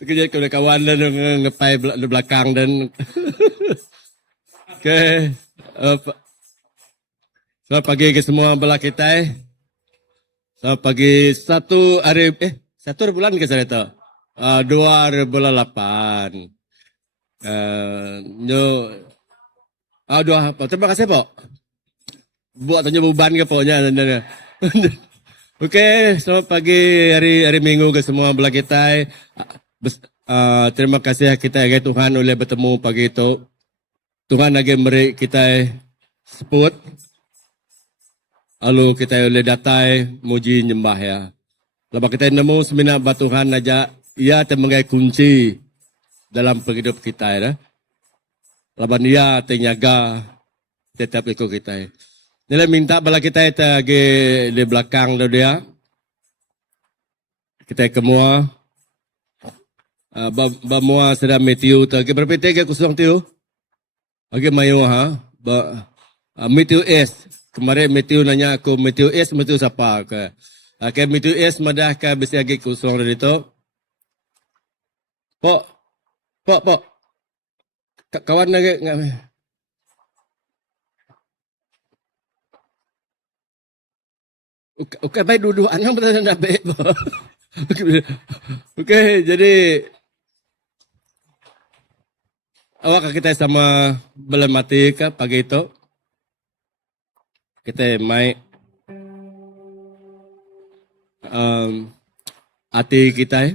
Sekejap kau kawan dan ngepai di belakang dan okay. Selamat pagi ke semua belah kita. Selamat pagi 1 bulan ke sana tu. 2008. Terima kasih Pak. Buat tanya beban ke pokoknya. Okey, selamat pagi hari Minggu ke semua belah kita. Terima kasih kita ke Tuhan oleh bertemu pagi itu. Tuhan lagi beri kita sebut. Lalu kita boleh datai muji nyembah ya. Lepas kita nemu semina Tuhan aja ia temengai kunci dalam hidup kita ya. Lepas ia tenyaga tetap ikut kita. Nilai minta bala kita lagi di belakang dia. Kita kemua bamua sedang metiu tu. Kita berpete ke kusung tiu. Lagi mayu ha. Metiu S. Kemarin Matthew nanya aku, Matthew S, Matthew siapa? Okay, Matthew S madah ke besi lagi kusung dari itu. Pok. Kawan lagi. Okay, baik duduk. Anak betul nak baik. Okay, jadi awak kita sama belum mati ke pagi itu. Kita mai hati kita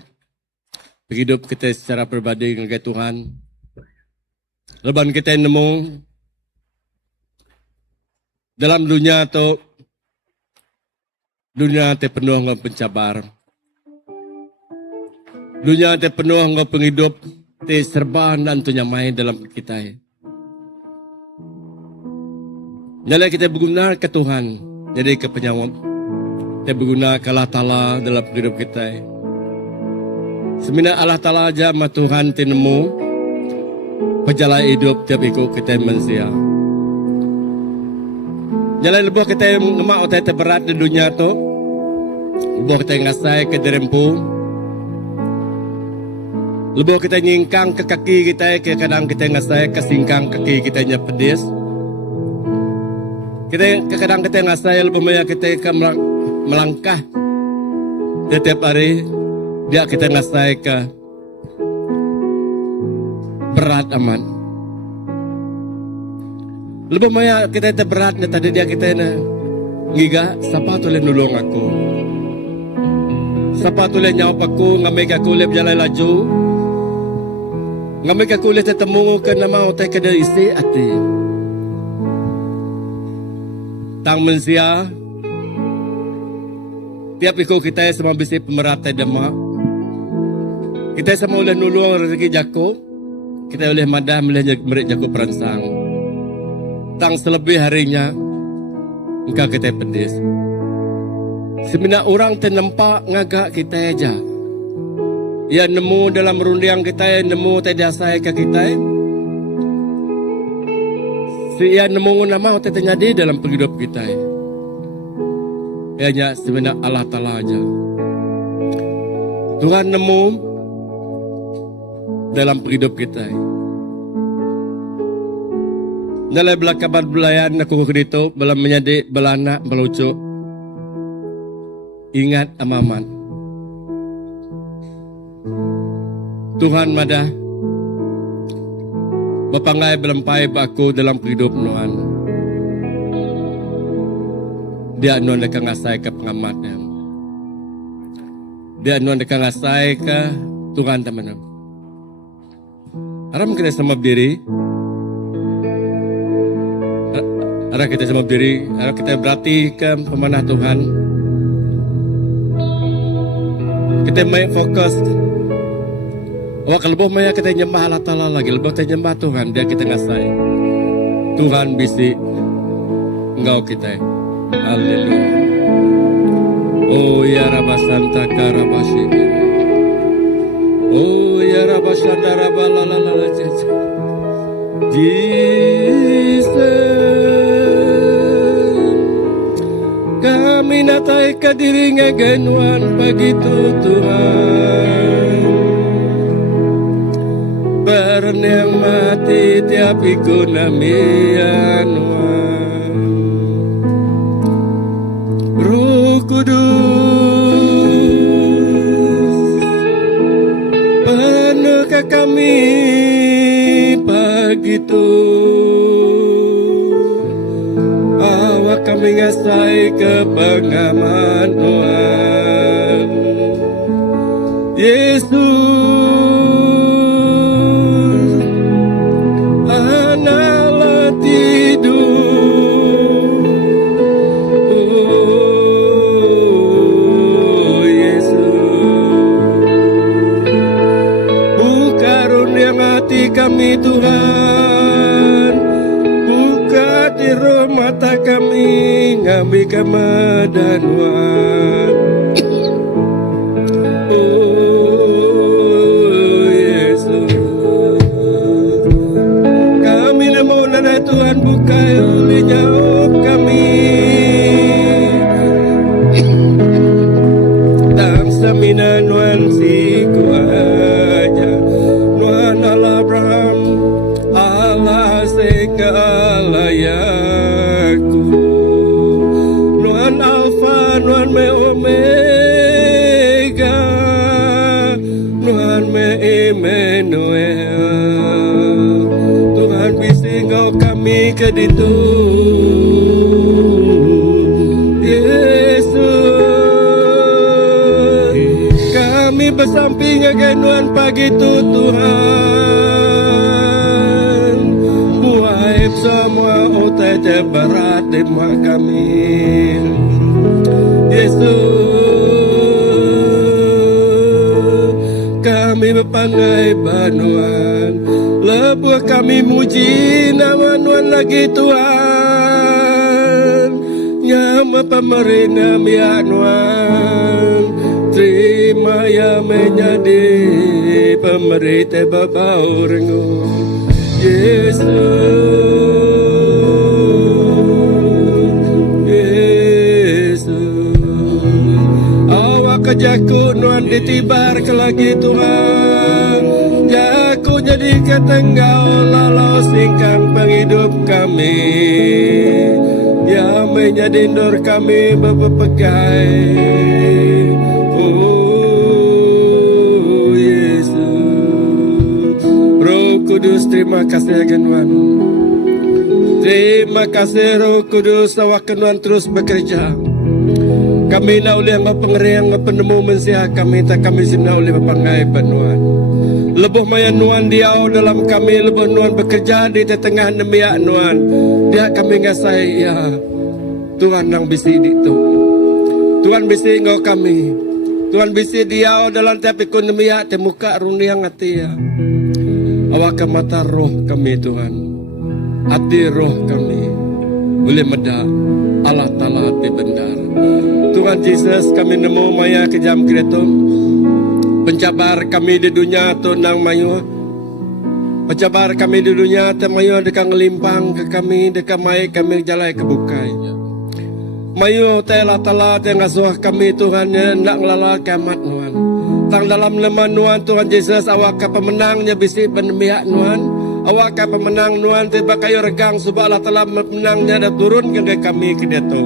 hidup kita secara pribadi dengan Tuhan. Leban kita nemu dalam dunia tu dunia te penuh dengan pencabar. Dunia te penuh dengan penghidup te serba dan tu nyamai dalam kita. Jadi kita berguna ke Tuhan. Jadi ke penyawab. Kita berguna ke Allah Ta'ala dalam hidup kita. Semina Allah Ta'ala aja sama Tuhan tinemu. Perjalanan hidup tiap ikut kita manusia. Jalan lebih kita ngemak otak berat di dunia tu. Lebih kita ngasai ke derempu. Lebih kita nyingkang ke kaki kita. Kadang kita ngasai ke singkang kaki kita nya pedis. Kita kadang kita ngasai lebih banyak kita melangkah setiap hari dia kita ngasai ke berat aman. Lebih banyak kita berat tadi dia kita ngiga siapa tu le nolong aku. Siapa tu le nyawap aku ngambil aku le berjalan laju. Ngambil aku le tetemu ke nama otak ke dari isi hati. Tang manusia tiap ikut kita semua bisi pemeratai demak. Kita semua boleh nulung rezeki jako. Kita boleh madah melihat merik jako peransang. Tang selebih harinya engkau kita pedis. Semina orang ternempak ngagak kita aja. Ya nemu dalam rundiang kita, nemu tedasai ke kita. Ia nemu nama kita terjadi dalam penghidup kita. Ianya sebenarnya Allah Ta'ala aja. Tuhan nemu dalam penghidup kita. Dalam belakaban belayan aku kedito, belum menjadi belana melucu. Ingat amaman. Tuhan madah Bapangai belampai baku dalam hidup Tuhan. Dia nuan dekat ngasai ke pengamatnya. Dia nuan dekat ngasai ke Tuhan teman-teman. Aram kita sama berdiri. Aram kita sama berdiri. Aram kita berarti ke pemanah Tuhan. Kita main fokus. Wah kalau maya kita nyembah Allah Ta'ala lagi, lebih kita nyembah Tuhan, dia kita ngasai. Tuhan bisi engkau kita. Haleluya. Oh ya Rabba Santa Karabasi. Oh ya Rabba Santa Rabba la la la la. Jesus. Kami natai ke diri ngegenuan begitu Tuhan. Tuhan yang mati tiap ikut namian Roh Kudus penuhkah kami pagi itu awak kami ngasai kepengaman Tuhan Yesus analah tidur oh Yesus buka runia hati kami Tuhan buka tiru mata kami ngambil kemadanuan Tuhan buka ulinya kami Tang samina nuan siku aja Nuan Allah Abraham Allah segala yaku Nuan Alfa Nuan me Omega Nuan me Emmanuel Tuhan bisingau kami ke ditu Yesus kami bersamping agenuan pagi itu Tuhan buaib semua utai berat di mak kami Yesus kami berpangai banuan lebuh kami muji nama Nuan lagi Tuhan nyama pemerintah ya Nuan terima ya menjadi pemerintah babau rengu Yesus awak kejaku Nuan ditibar ke lagi Tuhan Jaku jadi ketenggau lalau singkang penghidup kami yang menjadi nur kami berpegai oh Yesus Roh Kudus terima kasih agenuan terima kasih Roh Kudus awak kenuan terus bekerja kami na oleh pengeriang penemu mensiah kami tak kami sina oleh pangai penuan lebuh maya Nuan diau dalam kami lebuh Nuan bekerja di tengah nemiak Nuan dia kami ngasai ya Tuhan yang bisi itu Tuhan bisi ngau kami Tuhan bisi diau dalam tiap ikut nemiak temuka runiang hati ya awak ke mata roh kami Tuhan hati roh kami boleh meda Allah Ta'ala hati benar Tuhan Yesus kami nemu maya kejam kreton pencabar kami di dunia tu nang mayu pencabar kami di dunia tu mayu dekat ngelimpang ke kami dekat mai kami jalai kebukai mayu telah telah ngasuh kami Tuhan nak ngelala kiamat Nuan tang dalam lemah Nuan Tuhan Yesus awak ke pemenangnya bisi penemiak Nuan awak ke pemenang Nuan tiba kayu regang subah Allah telah pemenangnya dan turun ke kami ke detu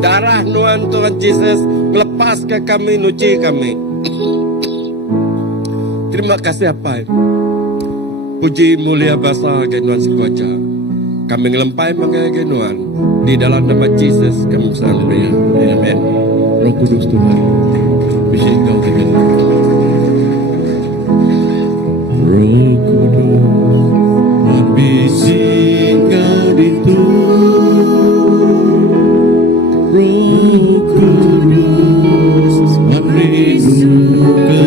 darah Nuan Tuhan Yesus melepas ke kami nuci kami terima kasih apa puji mulia basa genuan sekuaca kami ngelempai mengenai genuan di dalam nama Yesus kami bersalin amin Roh Kudus Tuhan bisa kau dengan Roh Kudus membisi kau itu Roh Kudus merindukan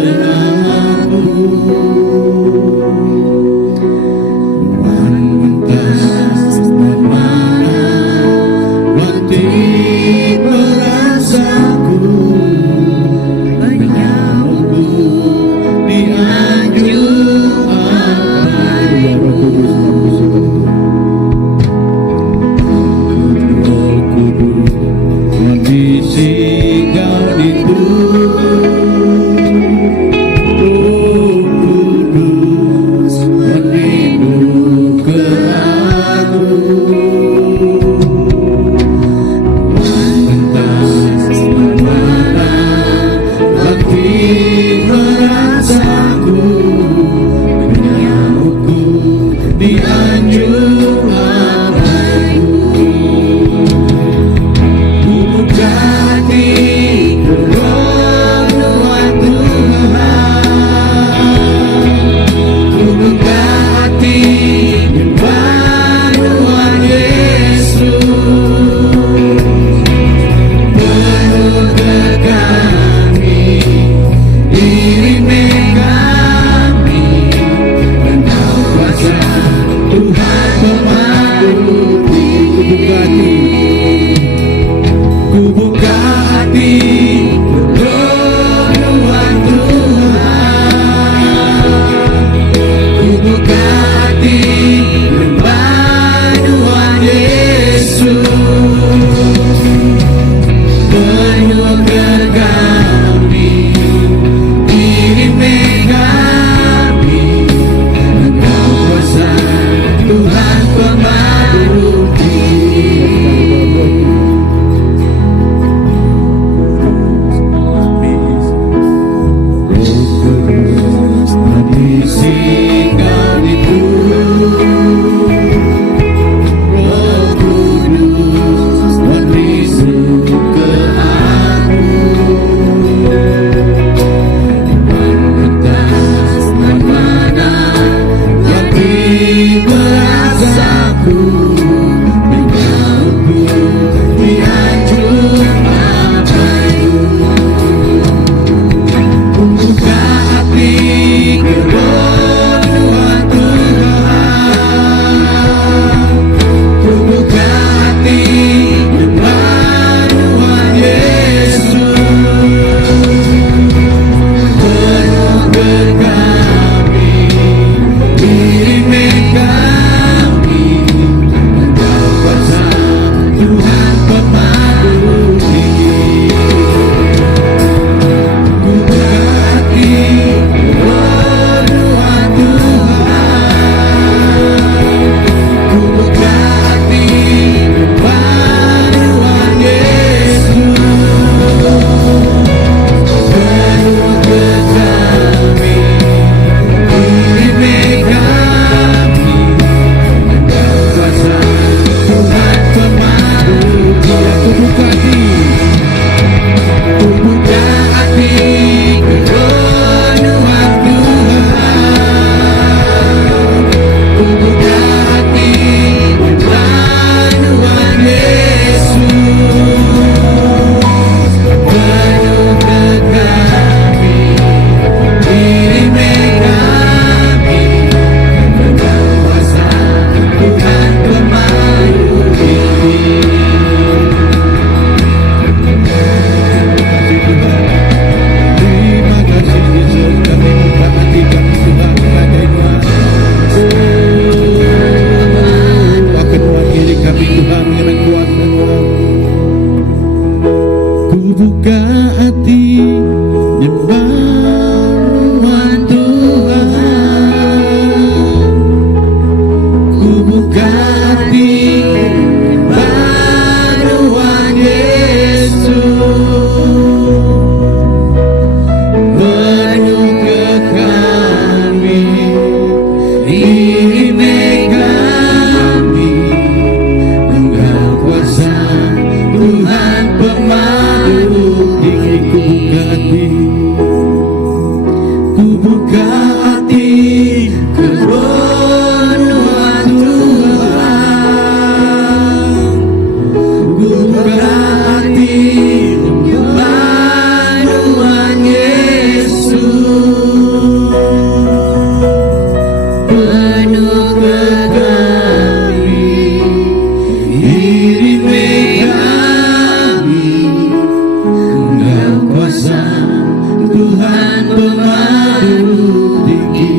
pemadu tinggi,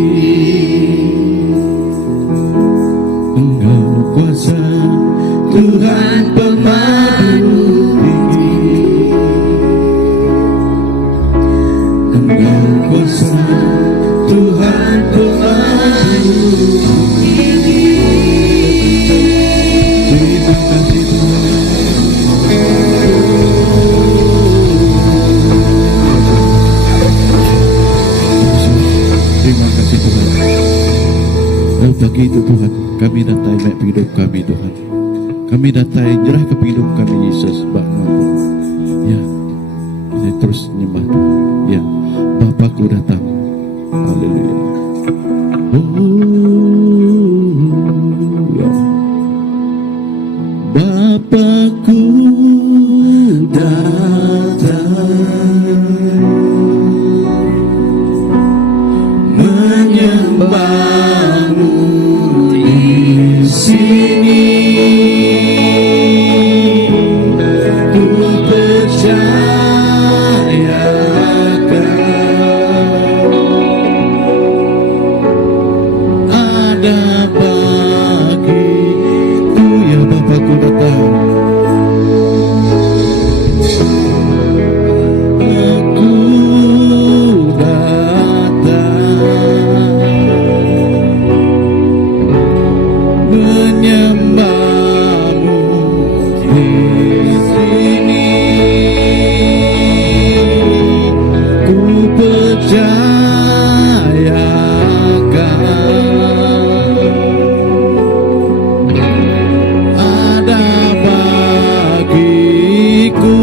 Engkau kuasa, Tuhan pemadu tinggi, Engkau kuasa, Tuhan pemadu tinggi. Terima kasih Tuhan. Terima kasih Tuhan. Dan pagi itu Tuhan, kami datang naik hidup kami Tuhan. Kami datang nyerah ke hidup kami Yesus Bapa. Ya, ini terus nyembah Tuhan. Ya, Bapakku datang. Haleluya. Ya. Bapakku datang menyembahmu di sini, ku percayakan ada bagiku. Ya Bapakku datang, aku menyembahmu di sini, ku percayakan ada bagiku.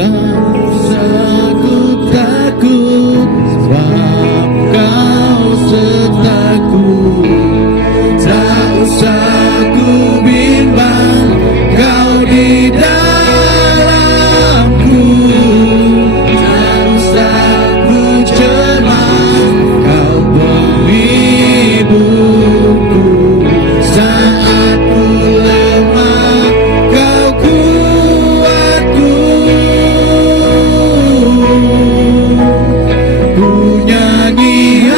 Tak usah ku takut, sebab Kau sertaku. Tak usah ku bimbang, Kau di dalamku. Tak usah ku cemas, Kau penghiburku. Saat ku lemah, Kau kuatku. Ku nyanyi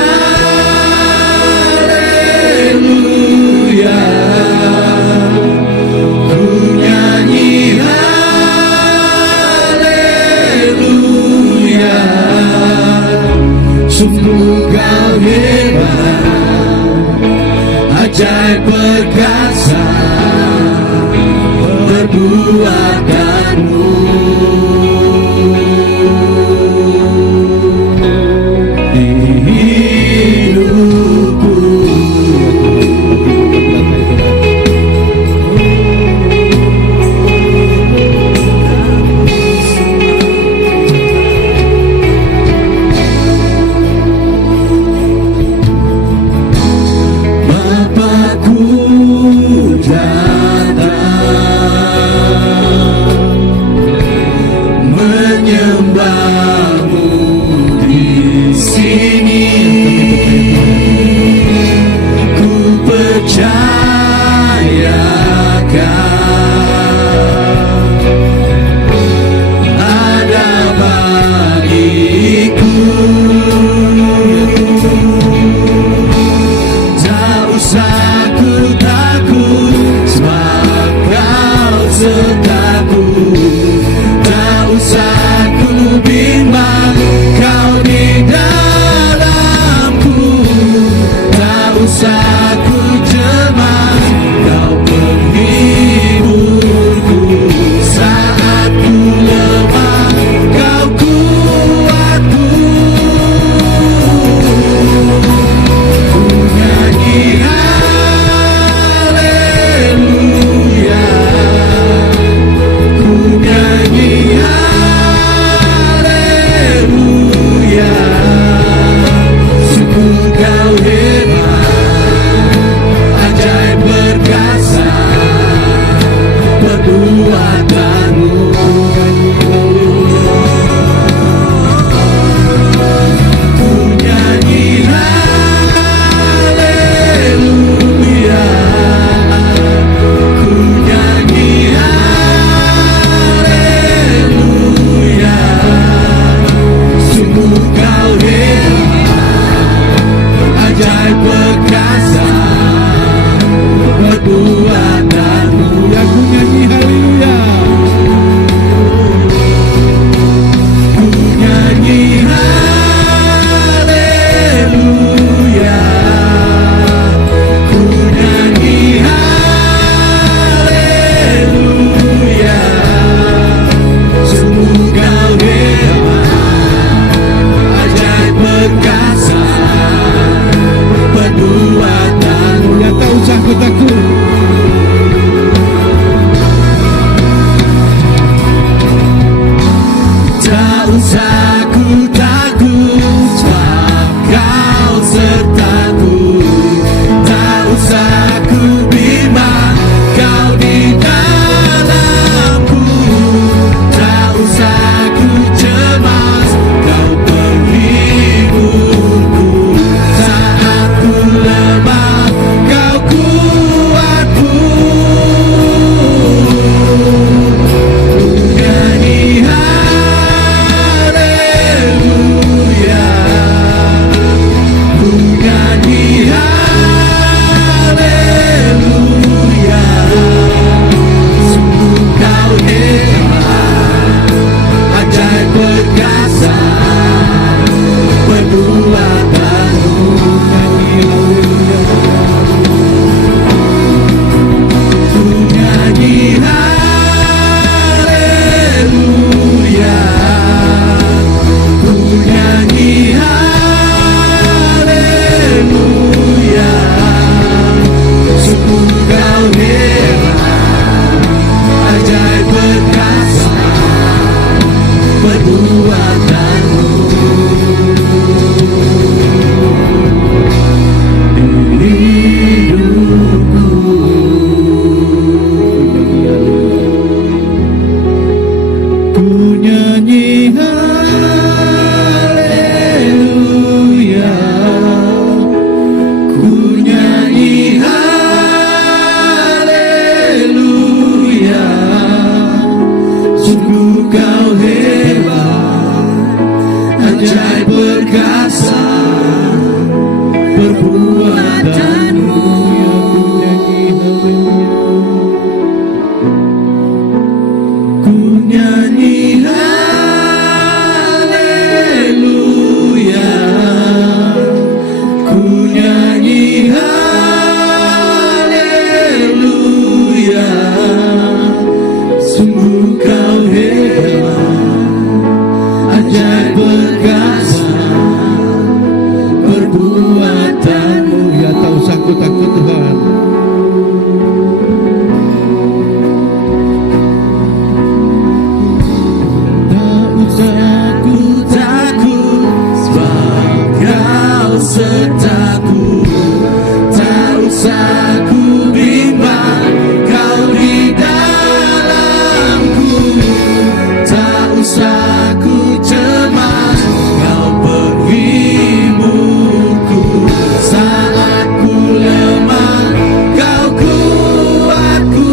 haleluya, ku nyanyi haleluya. Sungguh Kau hebat, ajaib perkasa perbuatanmu. Di hidupku, Bapakku datang usah ku takut, sebab kau sertaku. Tak usah ku bimbang, kau di dalamku. Tak usah ku cemas, kau penghiburku. Saat ku lemah, kau kuatku. Nyanyi haleluya, ku nyanyi haleluya. Sungguh kau hebat, ajaib perkasa, perbuatanmu. Ku nyanyi haleluya, ku nyanyi haleluya. Sungguh kau hebat, ajaib perkasa, perbuatanmu. Hidupku ku nyanyi haleluya, ku nyanyi haleluya. Sungguh kau hebat, ajaib perkasa, perbuatanmu. Ku nyanyi haleluya, ku nyanyi haleluya. Sungguh kau hebat, ajaib perkasa, perbuatanmu. Ya tak usah ku takut Tuhan. Tak usah ku takut, sebab kau sertaku. Tak usah ku bimbang, kau di dalamku. Tak usah ku cemas, kau penghiburku. Saat ku lemah, kau kuatku.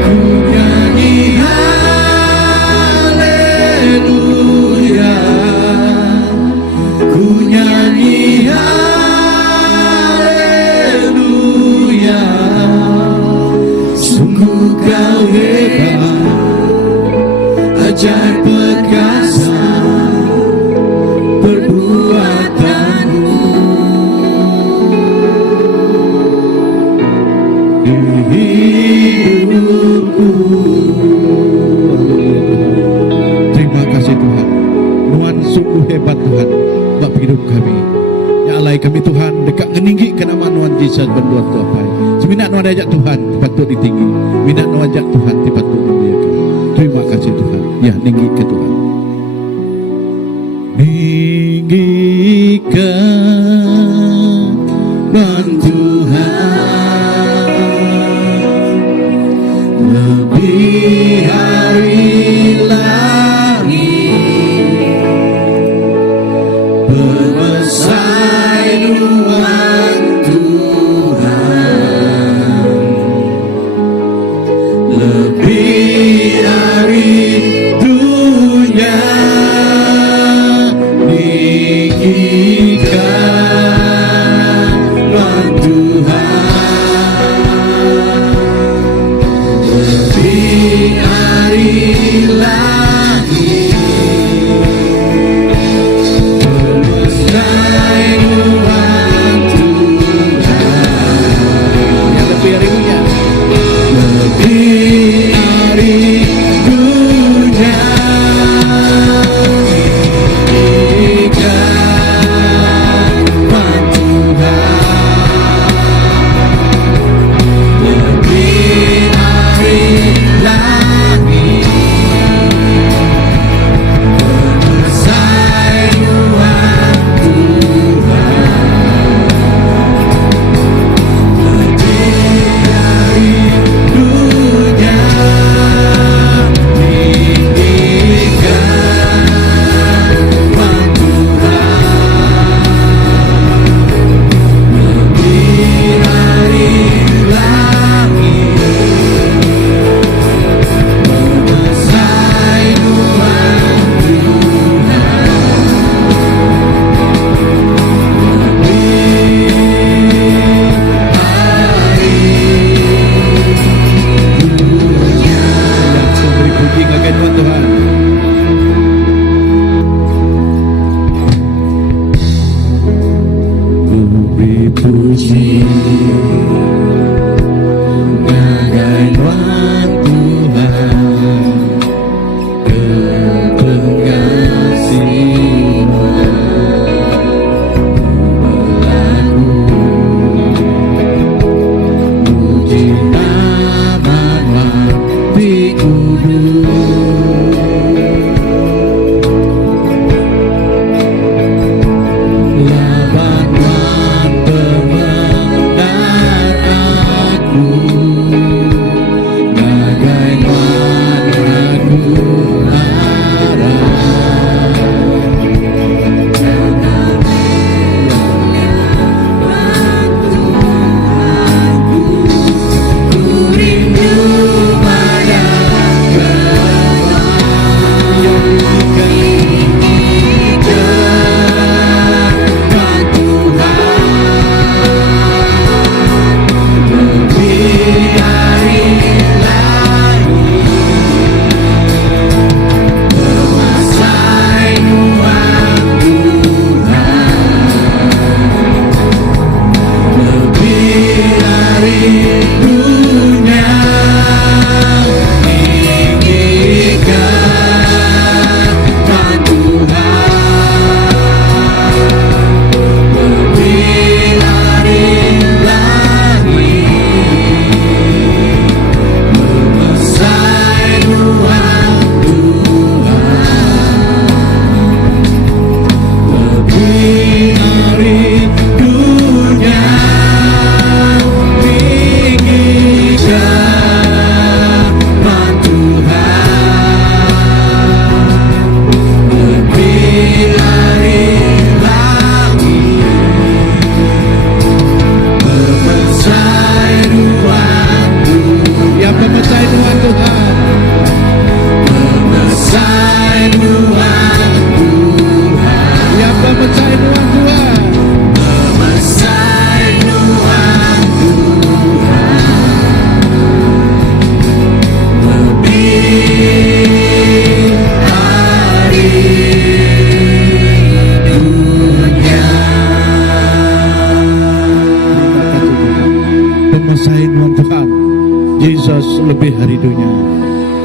Ku nyanyi haleluya, ku nyanyi haleluya. Sungguh kau hebat, ajaib perkasa, perbuatanmu. Hidupku. Terima kasih Tuhan. Tuhan sungguh hebat Tuhan bab hidup kami. Ya Allah kami Tuhan dekat meninggi ke nama Tuhan Yesus berdoa Tuhan. Seminat Tuhan ajak Tuhan patut ditinggi. Minat Tuhan ajak Tuhan patut dimuliakan. Terima kasih Tuhan. Ya tinggi ke Tuhan. Tinggikan Tuhan lebih hari langit, perbesar nubuat Tuhan lebih dari dunia. Tinggikan Tuhan lebih dari langit, perbesar nubuat Tuhan. Yang lebih dari dunia, lebih dari dunia. Lebih dari langit,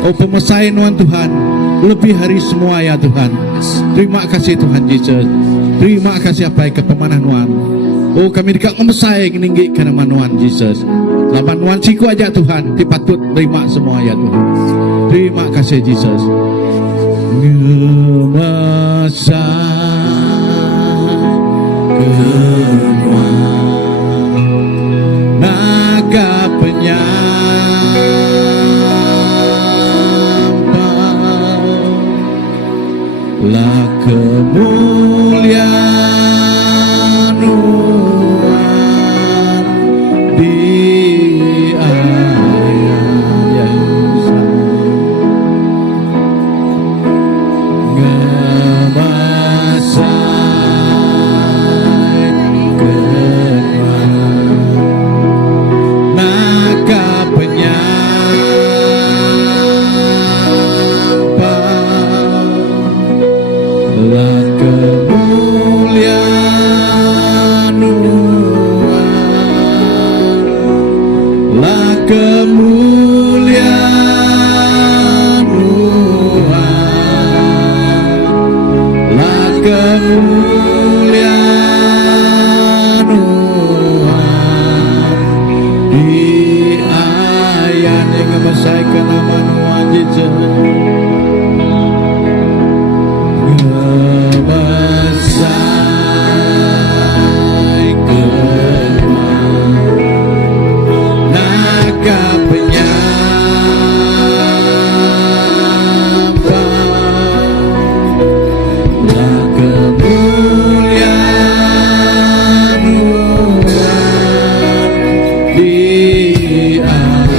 Oh pemesain Tuhan, lebih hari semua ya Tuhan. Terima kasih Tuhan Yesus. Terima kasih apa yang kepemanah Tuhan. Oh kami dekat memesai tinggi karena Tuhan Yesus. Laman Tuhan siku aja Tuhan, dipatut terima semua ya Tuhan. Terima kasih Yesus. Memesai kenua naga penyampau lah kemuliaan Tuhan di ayat yang ngemasai kenua naga penyampau lah kemuliaan Tuhan, lah kemuliaan Tuhan, lah kemuliaan Tuhan di ayat yang ngemasaikan nama Tuhan Yesus. Ngemasai kenua naga penyampau lah kemuliaan Tuhan di ayat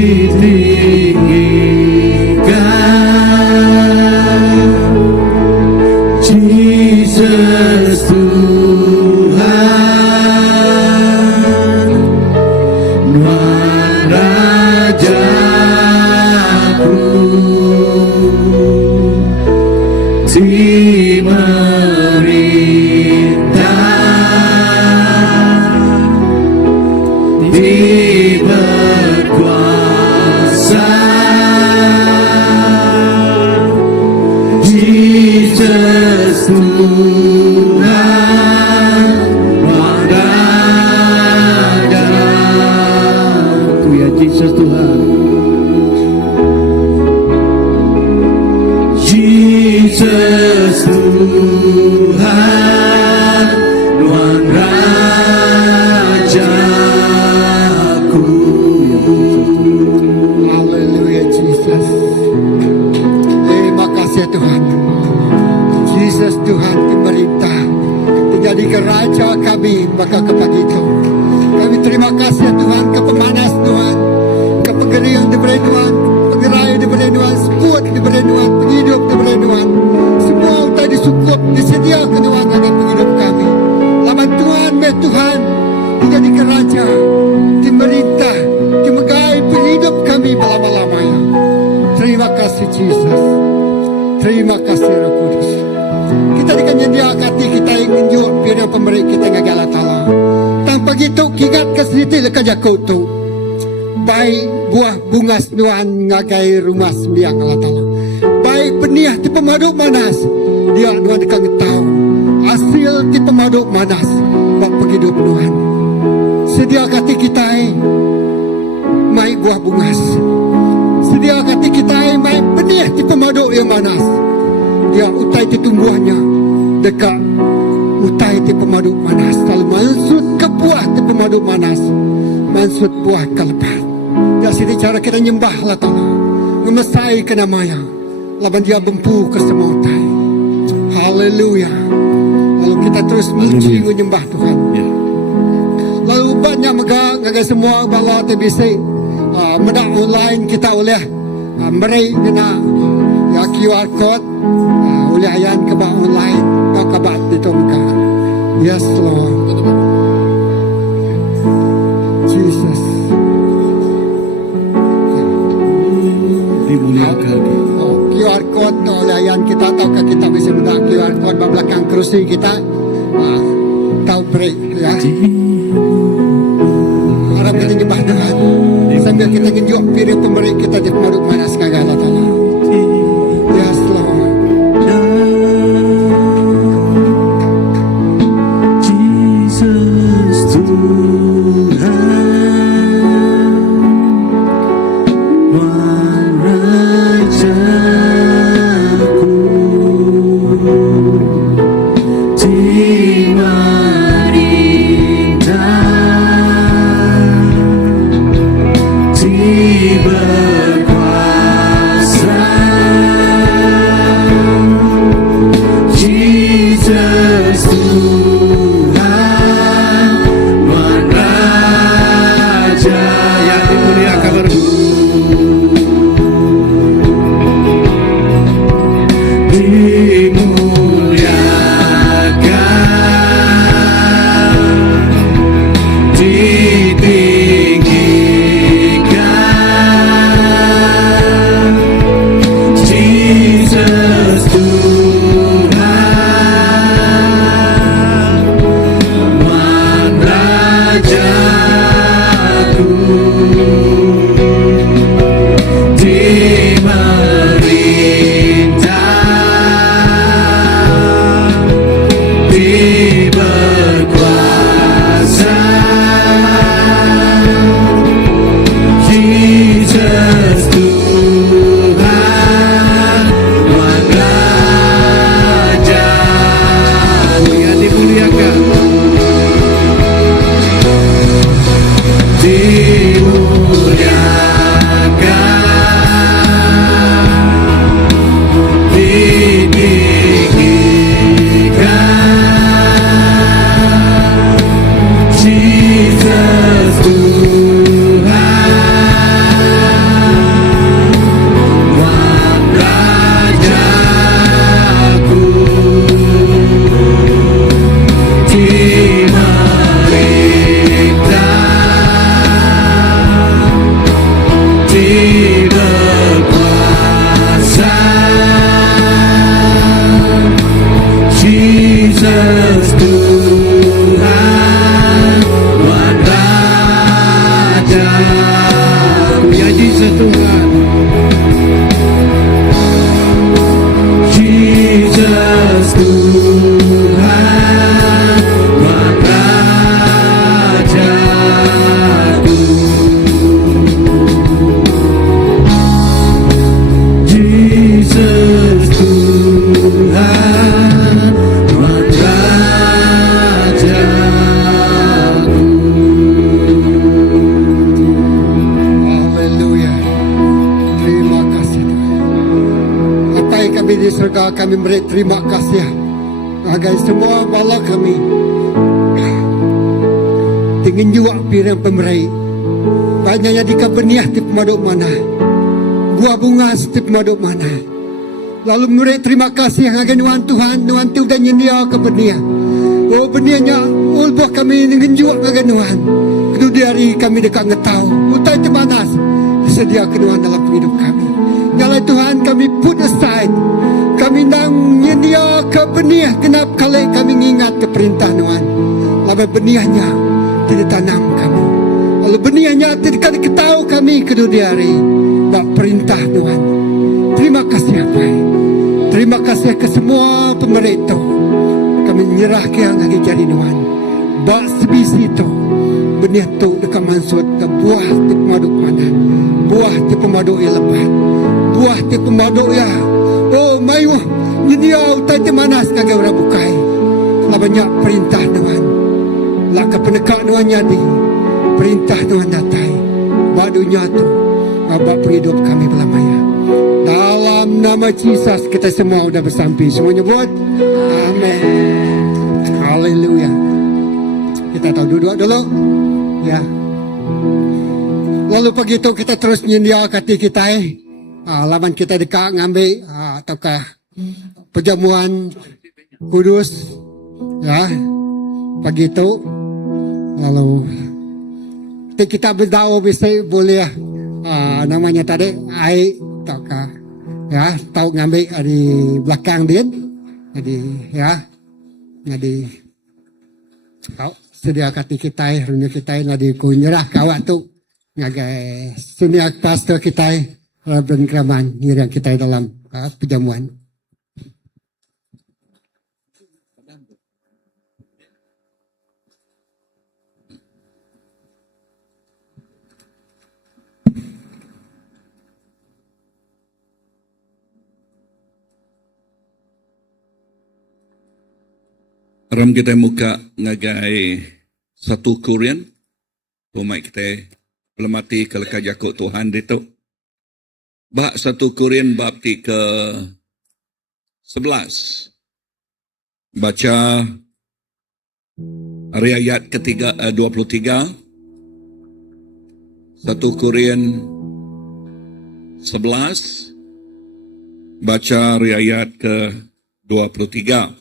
ditinggikan, Jesus Tuhan, Tuhan Rajaku, di merintah, di berkuasa, Jesus Tuhan, Tuhan Rajaku, ya Jesus Tuhan. Jesus Tuhan, Tuhan Rajaku. Haleluya Jesus. Terima kasih Tuhan. Jesus Tuhan pemerintah dijadikan raja kami maka kepada itu. Kami terima kasih Tuhan ke pemanas Tuhan, ke pegeri yang diberi Tuhan, pengerai diberi Tuhan, seput diberi Tuhan, penghidup diberi Tuhan. Semua utai disukup, disediakan Tuhan akan penghidup kami. Laman Tuhan, biar Tuhan dijadikan raja, pemerintah, dimegai penghidup kami selama-lamanya. Terima kasih Jesus. Terima kasih Roh Kudus. Kita dikanyandia hati kita ingin jual biar pemberi kita ngagala tala. Tanpa gitu kigat keseniti lekaja kau tu. Baik buah bungas nuan ngagai rumah sembiang Allah Ta'ala. Baik peniah ti pemaduk manas. Dia nuan kang tahu. Hasil ti pemaduk manas. Bak penghidup nuan. Sedia hati kita mai buah bungas. Sedia hati kita mai peniah ti pemaduk yang manas. Dia utai ti tumbuhannya dekat utai ti pemaduk manas. Kalau maksud ke buah ti pemaduk manas, maksud buah kelepat. Dari sini cara kita nyembah Allah Ta'ala, ngemesai ke namanya, laban dia bempu ke semua utai. Haleluya. Lalu kita terus muji menyembah Tuhan. Ya. Lalu banyak megah semua bala TBC medak online kita oleh meri kena ya QR code oleh ayan ke bang online ke bang itu muka. Yes Lord. Jesus. Dimuliakan. QR code oleh ayan kita tahu kita bisa medak QR code di belakang kerusi kita. Tahu break ya. Harap kita nyembah Tuhan sambil kita ngenjuk piring pemberi kita di pemaduk manas kagala Ta'ala. Yes Lord. Jesus Tuhan, Tuhan Rajaku, di merintah, di berkuasa. Ya Jesus Tuhan. Jesus Tuhan, Tuhan Rajaku. Jesus Tuhan, Tuhan Rajaku. Haleluya. Terima kasih Tuhan. Apa yang kami di surga, kami beri terima kasih agar semua bala kami dengan juga pirang pemerai banyaknya di kabeniah di pemaduk mana, buah bunga di pemaduk mana. Lalu memberi terima kasih agar Tuhan tu dan nyendia kabeniah. Oh beniahnya ulbah kami dengan juga agar Tuhan. Kedua hari kami dekat ngetau utai temanas disediakan Tuhan dalam hidup kami. Nyalai Tuhan kami put aside. Kami nang nyendia ke benih. Kenap kali kami ingat ke perintah Tuhan. Lalu benihnya tidak tanam kami. Lalu benihnya tidak ketahu kami kedua hari. Bak perintah Tuhan. Terima kasih apa? Terima kasih ke semua pemerintah. Kami menyerahkan lagi jadi Tuhan. Bak sebisi itu. Benih tu dekat mansut ke buah di pemaduk mana. Buah di pemaduk yang lebat. Buah di pemaduk ya. Oh mayu nyendia utai di mana sekarang orang bukai. Lah banyak perintah Tuhan. Lah ke pendekat Tuhan jadi. Perintah Tuhan datai. Badunya tu. Abak penghidup kami belamanya. Dalam nama Yesus kita semua sudah bersampai. Semuanya buat. Amin. Haleluya. Kita tahu duduk dulu. Ya. Lalu begitu kita terus nyendia hati kita lawan kita dekat ngambil ataukah perjamuan kudus. Ya. Begitu. Lalu kita berdoa bisa boleh namanya tadi air ataukah ya tahu ngambil di belakang dia. Jadi ya. Jadi kau sedia kati kita runya kita nadi ku nyerah kawat tu ngagai sedia pastor kita Reverend Kraman nyerah kita dalam perjamuan. Ram kita muka ngagai satu Korean. Rumai kita pelemati keleka jakut Tuhan itu. Bak satu Korean bab ti ke 11. Baca ayat ketiga 23. Satu Korean 11. Baca ayat ke 23.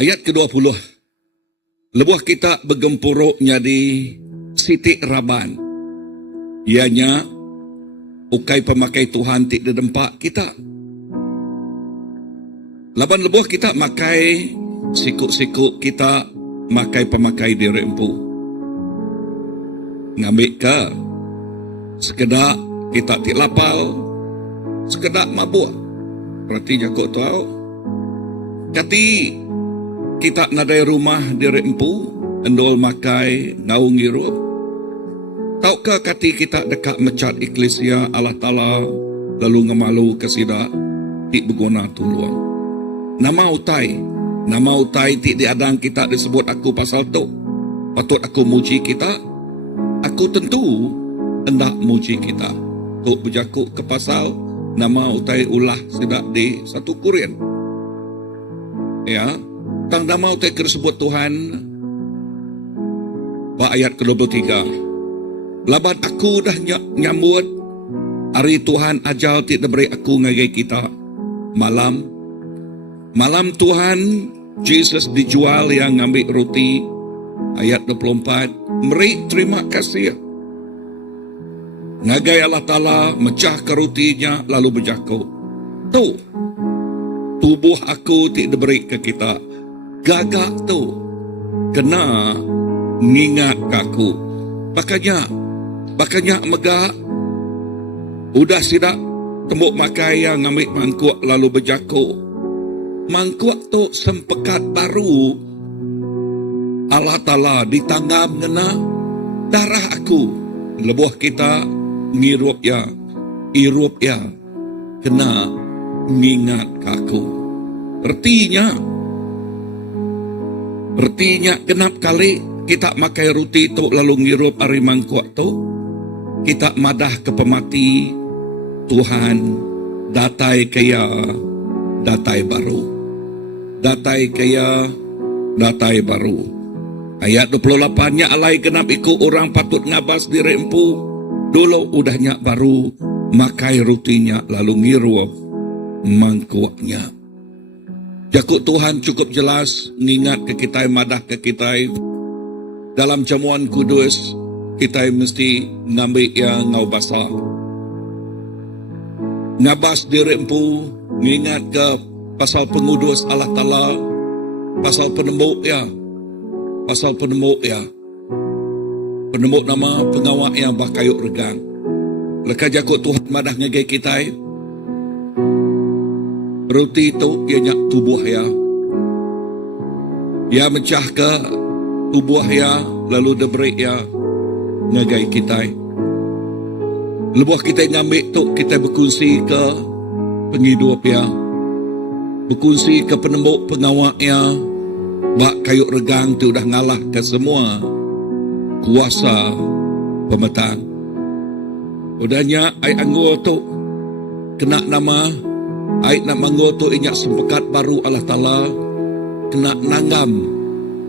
Ayat ke-20. Lebuh kita bergempuruknya di Siti Raban. Ianya ukai pemakai Tuhan tik dedempak kita. Laban lebuh kita makai sikuk-sikuk kita makai pemakai diri empu. Ngambil ke sekedar kita tik lapal, sekedar mabuk. Berarti jakut tahu. Kati kita nadai rumah diri empu, endol makai naung irup. Taukah kati kita dekat mecat Eklesia Allah Ta'ala, lalu ngemalu kesida, tik berguna tuluang. Nama utai tik diadang kita disebut aku pasal tu. Patut aku muji kita, aku tentu hendak muji kita. Tuk berjakuk ke pasal, nama utai ulah sidak di satu Korean. Ya. Tang nama utai tersebut Tuhan ayat ke-23. Laban aku dah nyambut hari Tuhan ajal tidak beri aku ngagai kita malam Tuhan Jesus dijual yang ngambil roti ayat 24 beri terima kasih ngagai Allah Ta'ala mecah ke rotinya lalu berjakuk tu tubuh aku tidak diberi ke kita. Gagak tu kena ngingat kaku. Bakanya megak udah sidak tembuk makai yang ngambil mangkuk lalu berjaku. Mangkuk tu sempekat baru Allah Ta'ala ditanggam ngena darah aku. Lebuh kita ngirup ya, irup ya, kena ngingat kaku. Artinya genap kali kita makai ruti tu lalu ngirup ari mangkuk tu, kita madah ke pemati Tuhan datai kaya datai baru. Datai kaya datai baru. Ayat 28-nya alai genap ikut orang patut ngabas diri empu. Dulu udahnya baru makai rutinya lalu ngirup mangkuknya. Jakut Tuhan cukup jelas ngingat ke kita, madah ke kita. Dalam jamuan kudus kita mesti ngambil yang ngau basah. Ngabas diri empu, ngingat ke pasal pengudus Allah Ta'ala, pasal penembuk ya. Pasal penembuk ya. Penembuk nama pengawak yang bakayuk regang. Leka jakut Tuhan madah ngagai kita. Roti itu ianya tubuh ya. Ia mecah ke tubuh ya, lalu diberi ya ngagai kita. Lebuh kita ngambil tu kita berkongsi ke penghidup ya. Berkongsi ke penembuk pengawak ya. Bak kayuk regang tu dah ngalah ke semua kuasa pemetang. Udahnya ai anggur tu kena nama ai nak manggur tu inyak sempekat baru Allah Ta'ala kena nanggam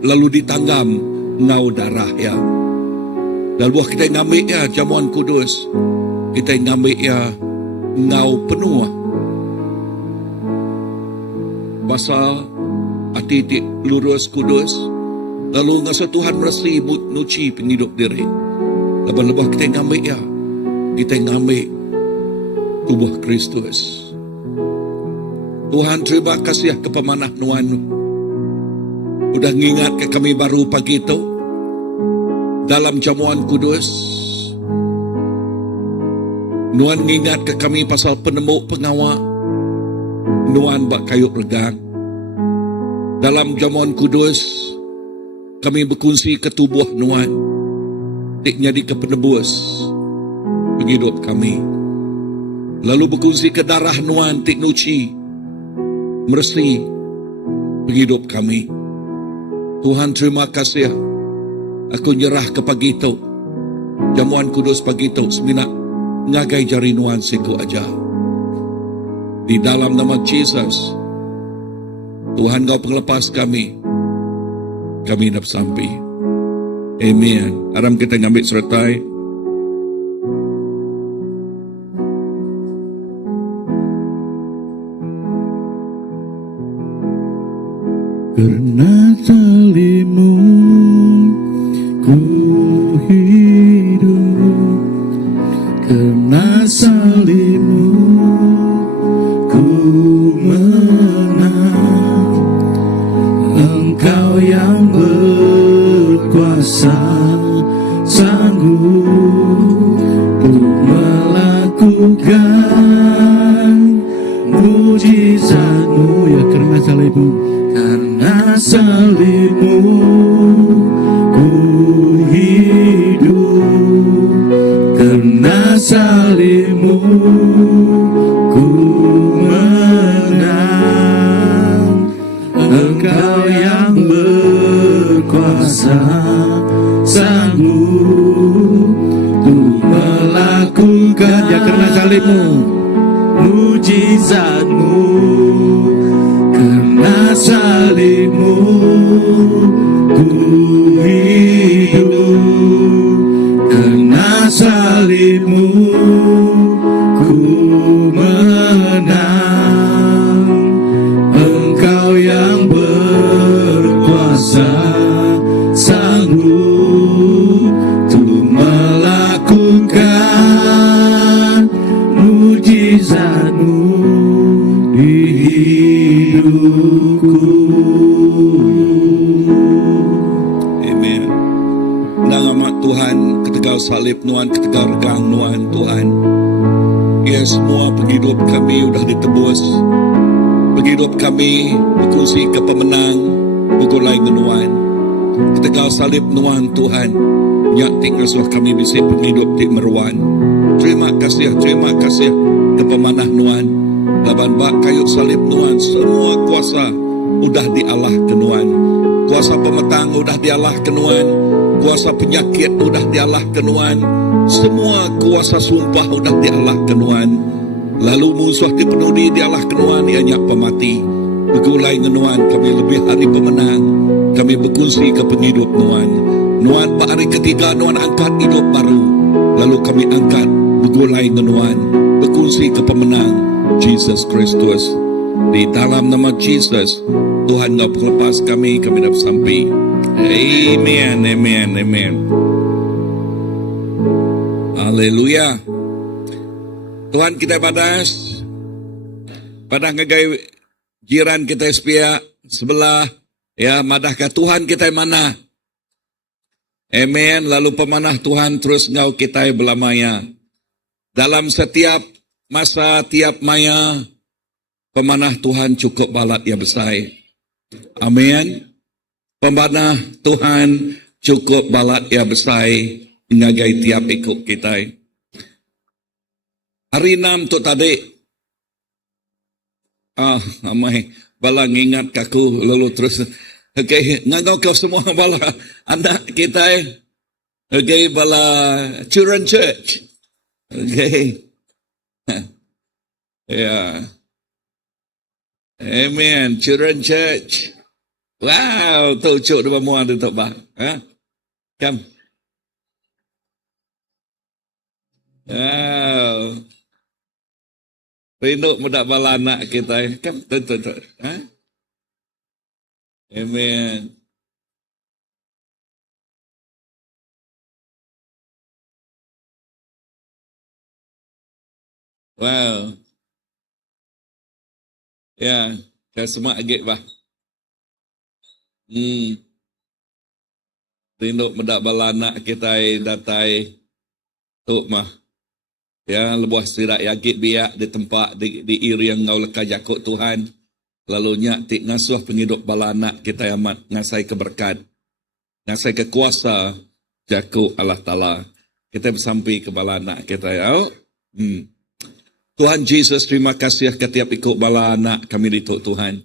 lalu ditanggam ngau darah ya. Dan buah kita ngambil ya jamuan kudus, kita ngambil ya ngau penuh basal hati lurus kudus. Lalu ngasa Tuhan merasi nuci penghidup diri. Lepas-lepas kita ngambil ya, kita ngambil tubuh Kristus. Tuhan terima kasih ke pemanah Nuan. Udah ngingat ke kami baru pagi itu dalam jamuan kudus. Nuan ngingat ke kami pasal penembuk pengawak. Nuan bak kayuk regang. Dalam jamuan kudus, kami berkongsi ke tubuh Nuan. Tik jadi ke penebus penghidup kami. Lalu berkongsi ke darah Nuan, tik nuci, mersi penghidup kami. Tuhan terima kasih. Aku nyerah ke pagi itu. Jamuan kudus pagi itu, seminak ngagai jari Nuan siku aja. Di dalam nama Jesus, Tuhan kau penglepas kami nak sampai. Amen. Aram kita ngambil sertai. Karena salibmu ku hidup, karena salibmu ku menang. Engkau yang berkuasa sanggup untuk melakukan mujizat-Mu ya, karena salibmu. Karena salibmu ku hidup, karena salibmu ku menang. Engkau yang berkuasa sanggup untuk melakukan ya, karena salibmu mujizat-Mu. Karena salibmu ku hidup, karena salibmu ku menang. Engkau yang berkuasa sanggup untuk melakukan mujizat-Mu. Amen. Nang amat Tuhan, ketegau salib Nuan, ketegau regang Nuan Tuhan. Ya, semua penghidup kami sudah ditebus. Penghidup kami berkongsi ke pemenang, bergulai Nuan. Ketegau salib Nuan Tuhan. Nyak tik ngasuh kami bisa penghidup tik meruan. Terima kasih ke pemanah Nuan. Laban bak kayu salib Nuan, semua kuasa udah dialah ke Nuan. Kuasa pemetang udah dialah ke Nuan. Kuasa penyakit udah dialah ke Nuan. Semua kuasa sumpah udah dialah ke Nuan. Lalu musuh dipenuhi dialah ke Nuan, ianya pemati. Begulai ngenuan, kami lebih hari pemenang. Kami berkongsi ke penghidup Nuan. Nuan pak hari ketiga Nuan angkat hidup baru. Lalu kami angkat begulai ngenuan. Berkongsi ke pemenang Jesus Kristus. Di dalam nama Jesus, Tuhan engkau pelepas kami dah sampai. Amen, amen, amen. Haleluya. Tuhan kita padas. Padang ngagai jiran kita sepia sebelah. Ya, madahkah Tuhan kita mana? Amen. Lalu pemanah Tuhan terus ngau kita belamaya. Dalam setiap masa, tiap maya, pemanah Tuhan cukup balat ya besar. Amin. Pemanah Tuhan cukup balat ya besar. Ngagai tiap ikut kita. Hari 6 tu tadi. Amai. Bala ngingat kaku lalu terus. Okay, ngagau kau semua bala anak kita. Okay, bala Children Church. Okay. Yeah. Amen. Children Church. Wow, tu cuk dua muan tu tak bah. Ha? Come. Wow. Rindu muda bala anak kita. Come, tu. Ha? Amen. Wow. Ya, saya semua agak bah. Rindu muda bala anak kita datai tu mah. Ya, lebuh sirak yagit biak di tempat di iri yang ngau leka jakut Tuhan. Lalu nyak tik ngasuh penghidup bala anak kita amat ngasai keberkat. Ngasai kekuasa jakut Allah Ta'ala. Kita bersampai ke bala anak kita ya. Tuhan Yesus, terima kasih ke tiap ikut bala anak kami dituk Tuhan.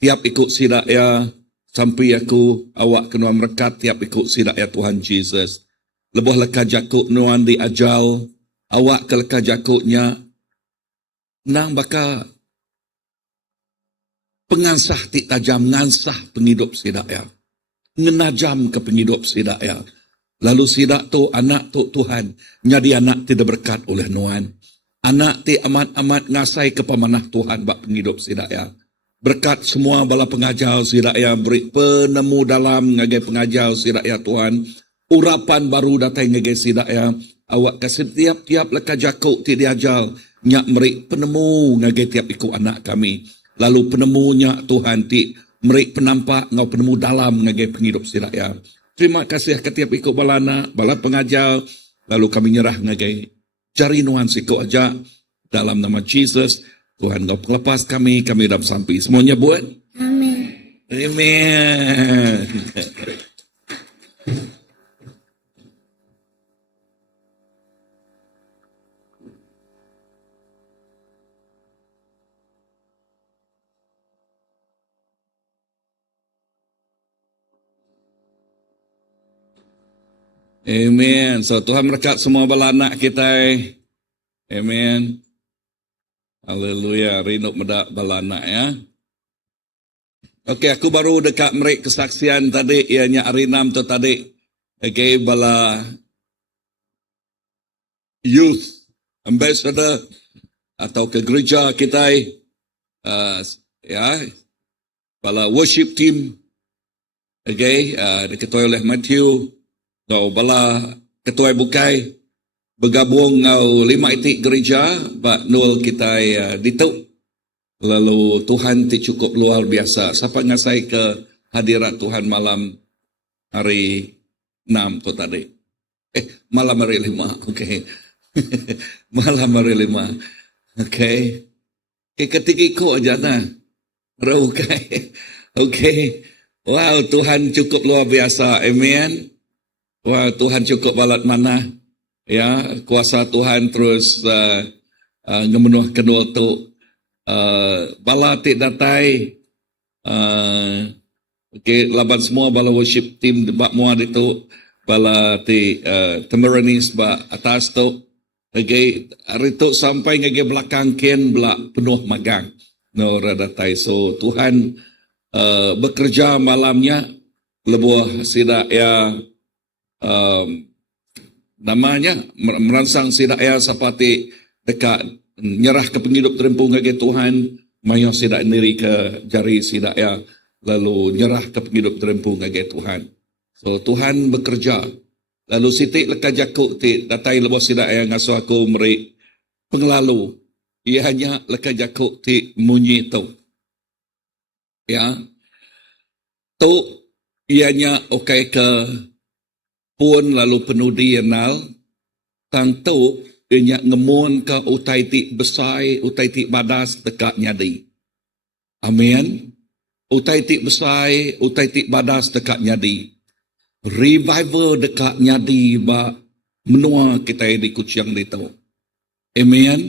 Tiap ikut sidak ya, sampai aku awak kena merekat tiap ikut sidak ya Tuhan Yesus. Lebuh leka jakut nuan di ajal, awak ke leka jakutnya, nang baka pengansah tik tajam, ngansah penghidup sidak ya. Ngenajam ke penghidup sidak ya. Lalu sidak tu anak tu Tuhan, jadi anak tidak berkat oleh nuan. Anak ti amat-amat ngasai ke pemanah Tuhan bak penghidup sidak ya. Berkat semua bala pengajar sidak ya, beri penemu dalam ngagai pengajar sidak ya Tuhan. Urapan baru datang ngagai sidak ya. Awak kasih tiap-tiap leka jakuk ti diajar. Nyak meri penemu ngagai tiap ikut anak kami. Lalu penemunya Tuhan ti meri penampak ngau penemu dalam ngagai penghidup sidak ya. Terima kasih ke tiap ikut bala anak, bala pengajar. Lalu kami nyerah ngagai jari nuan siku aja dalam nama Jesus. Tuhan kau pelepas kami dah sampai. Semuanya buat? Amin. Amin. Amen. So Tuhan berkat semua bala anak kita. Amen. Haleluya. Rindu medak bala anak ya. Okey, aku baru dekat merik kesaksian tadi. Ianya hari 6 tu tadi. Okey, bala youth ambassador atau ke gereja kita. Ya. Bala worship team. Okey, diketuai oleh Matthew. Ngau bala ketua bukai bergabung ngau 5 itik gereja bak nul kita dituk. Lalu Tuhan ti cukup luar biasa. Siapa ngasai ke hadirat Tuhan malam hari 6 tu tadi? Malam hari 5. Okey. Malam hari 5. Okey. Ketika ikut aja nah. Raukai. Okey. Wow, Tuhan cukup luar biasa. Amen. Wow, Tuhan cukup balat mana. Ya, kuasa Tuhan terus ngemenuh kedua tu. Bala ti datai. Okey, laban semua bala worship team bak muat itu. Bala ti temeranis ba atas tu. Okey, hari tu sampai ngage belakang ken belak penuh magang. No radatai. So Tuhan bekerja malamnya lebuah sidak ya namanya merangsang sidak ya seperti dekat nyerah ke penghidup terempuh ngage Tuhan mayo sidak diri ke jari sidak ya lalu nyerah ke penghidup terempuh ngage Tuhan. So Tuhan bekerja. Lalu sitik leka jakuk ti datai lebuah sidak ya ngasuh aku meri penglalu. Ia hanya leka jakuk ti munyi tu. Ya. Tu ianya okay ke pun lalu penudi yenal tang tu ianya ngemun ke utai ti besai utai ti badas dekat nyadi. Amin. Utai ti besai utai ti badas dekat nyadi. Revival dekat nyadi ba menua kita di kuciang di tu. Amen.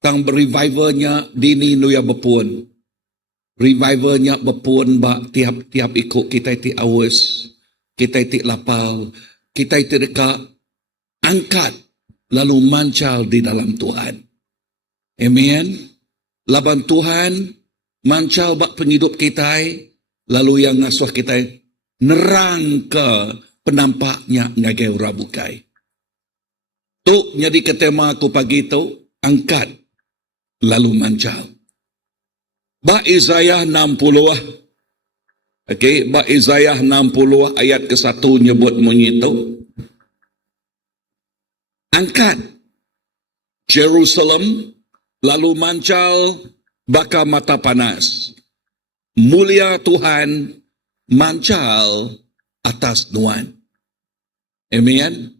Tang revivalnya dini nuya bepun. Revivalnya bepun ba tiap-tiap ikut kita ti awes, kita ti lapau, kita ti dekat angkat lalu mancal di dalam Tuhan. Amen. Laban Tuhan mancal bak penghidup kita lalu yang ngasuh kita nerang ke penampaknya ngagai rabukai. Tu jadi ketema aku pagi tu angkat lalu mancal. Ba Isaiah 60 Okey, ba Isaiah 60 ayat ke-1 nyebut bunyi itu. Angkat Jerusalem lalu mancal baka mata panas. Mulia Tuhan mancal atas nuan. Amen.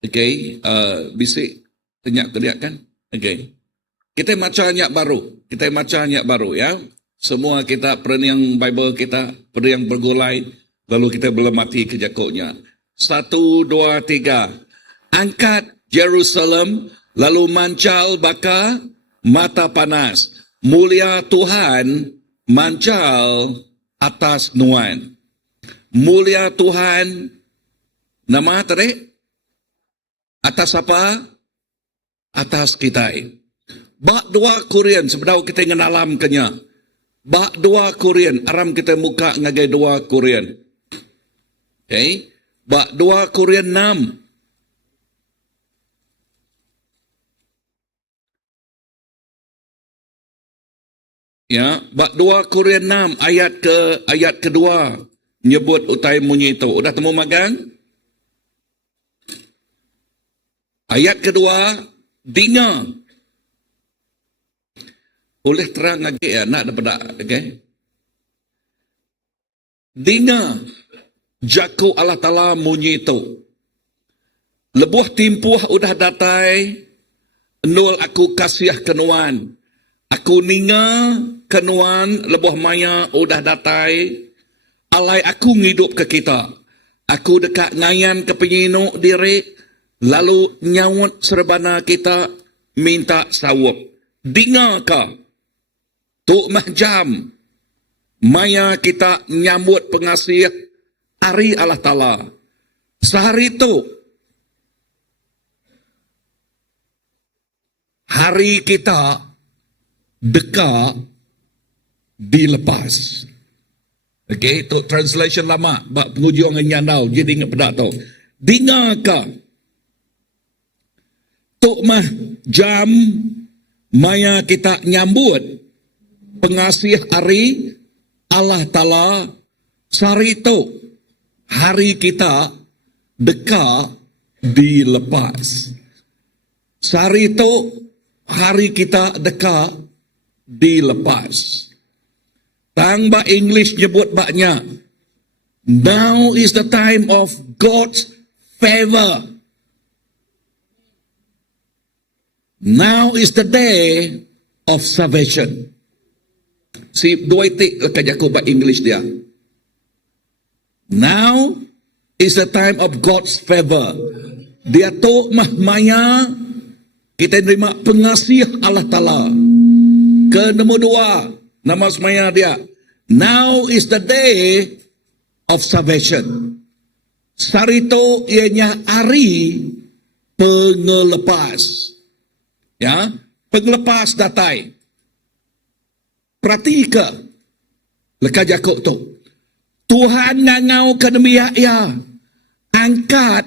Okey, bisik tenyak-tenyak kan? Okey. Kita baca ayat baru. Kita baca ayat baru ya. Semua kita yang Bible kita yang bergulai. Lalu kita belum mati kejakutnya. 1, 2, 3. Angkat Jerusalem. Lalu mancal baka mata panas. Mulia Tuhan mancal atas nuan. Mulia Tuhan. Nama tadi? Atas apa? Atas kita. Bak 2 Korean sebenarnya kita ngenalam kenya. Bak 2 Korean aram kita muka ngagai 2 Korean. Okay. Bak 2 Korean 6. Ya, bak 2 Korean 6 ayat kedua nyebut utai munyi itu. Udah temu magang? Ayat kedua dengar. Boleh terang lagi ya, nak dapat okay? Dengar jaku Allah Ta'ala munyi itu. Lebuh timpuh udah datai, nul aku kasih kenuan. Aku ninga kenuan, lebuh maya udah datai, alai aku ngidup ke kita. Aku dekat ngayan ke penyinuk diri, lalu nyawut serbana kita minta sawuk. Dengar ka? Tuk mahjam, maya kita nyambut pengasih hari Allah Ta'ala. Sehari itu, hari kita dekat dilepas. Okay, itu translation lama. Bak pengujian yang nyandau, jadi ingat pedak tu. Dengar ka? Tuk mahjam, maya kita nyambut pengasih hari Allah Ta'ala sehari itu hari kita dekat dilepas. Sehari itu hari kita dekat dilepas. Tang ba English nyebut baknya, now is the time of God's favor. Now is the day of salvation. Si dua itik lekat Yakub ba English dia. Now is the time of God's favor. Dia tu maya kita terima pengasih Allah Ta'ala. Ke nombor dua, nama semaya dia. Now is the day of salvation. Sarito ianya hari pengelepas. Ya, pengelepas datai. Pratika lekat Yakub tu. Tuhan ngangau ke demiak ya. Angkat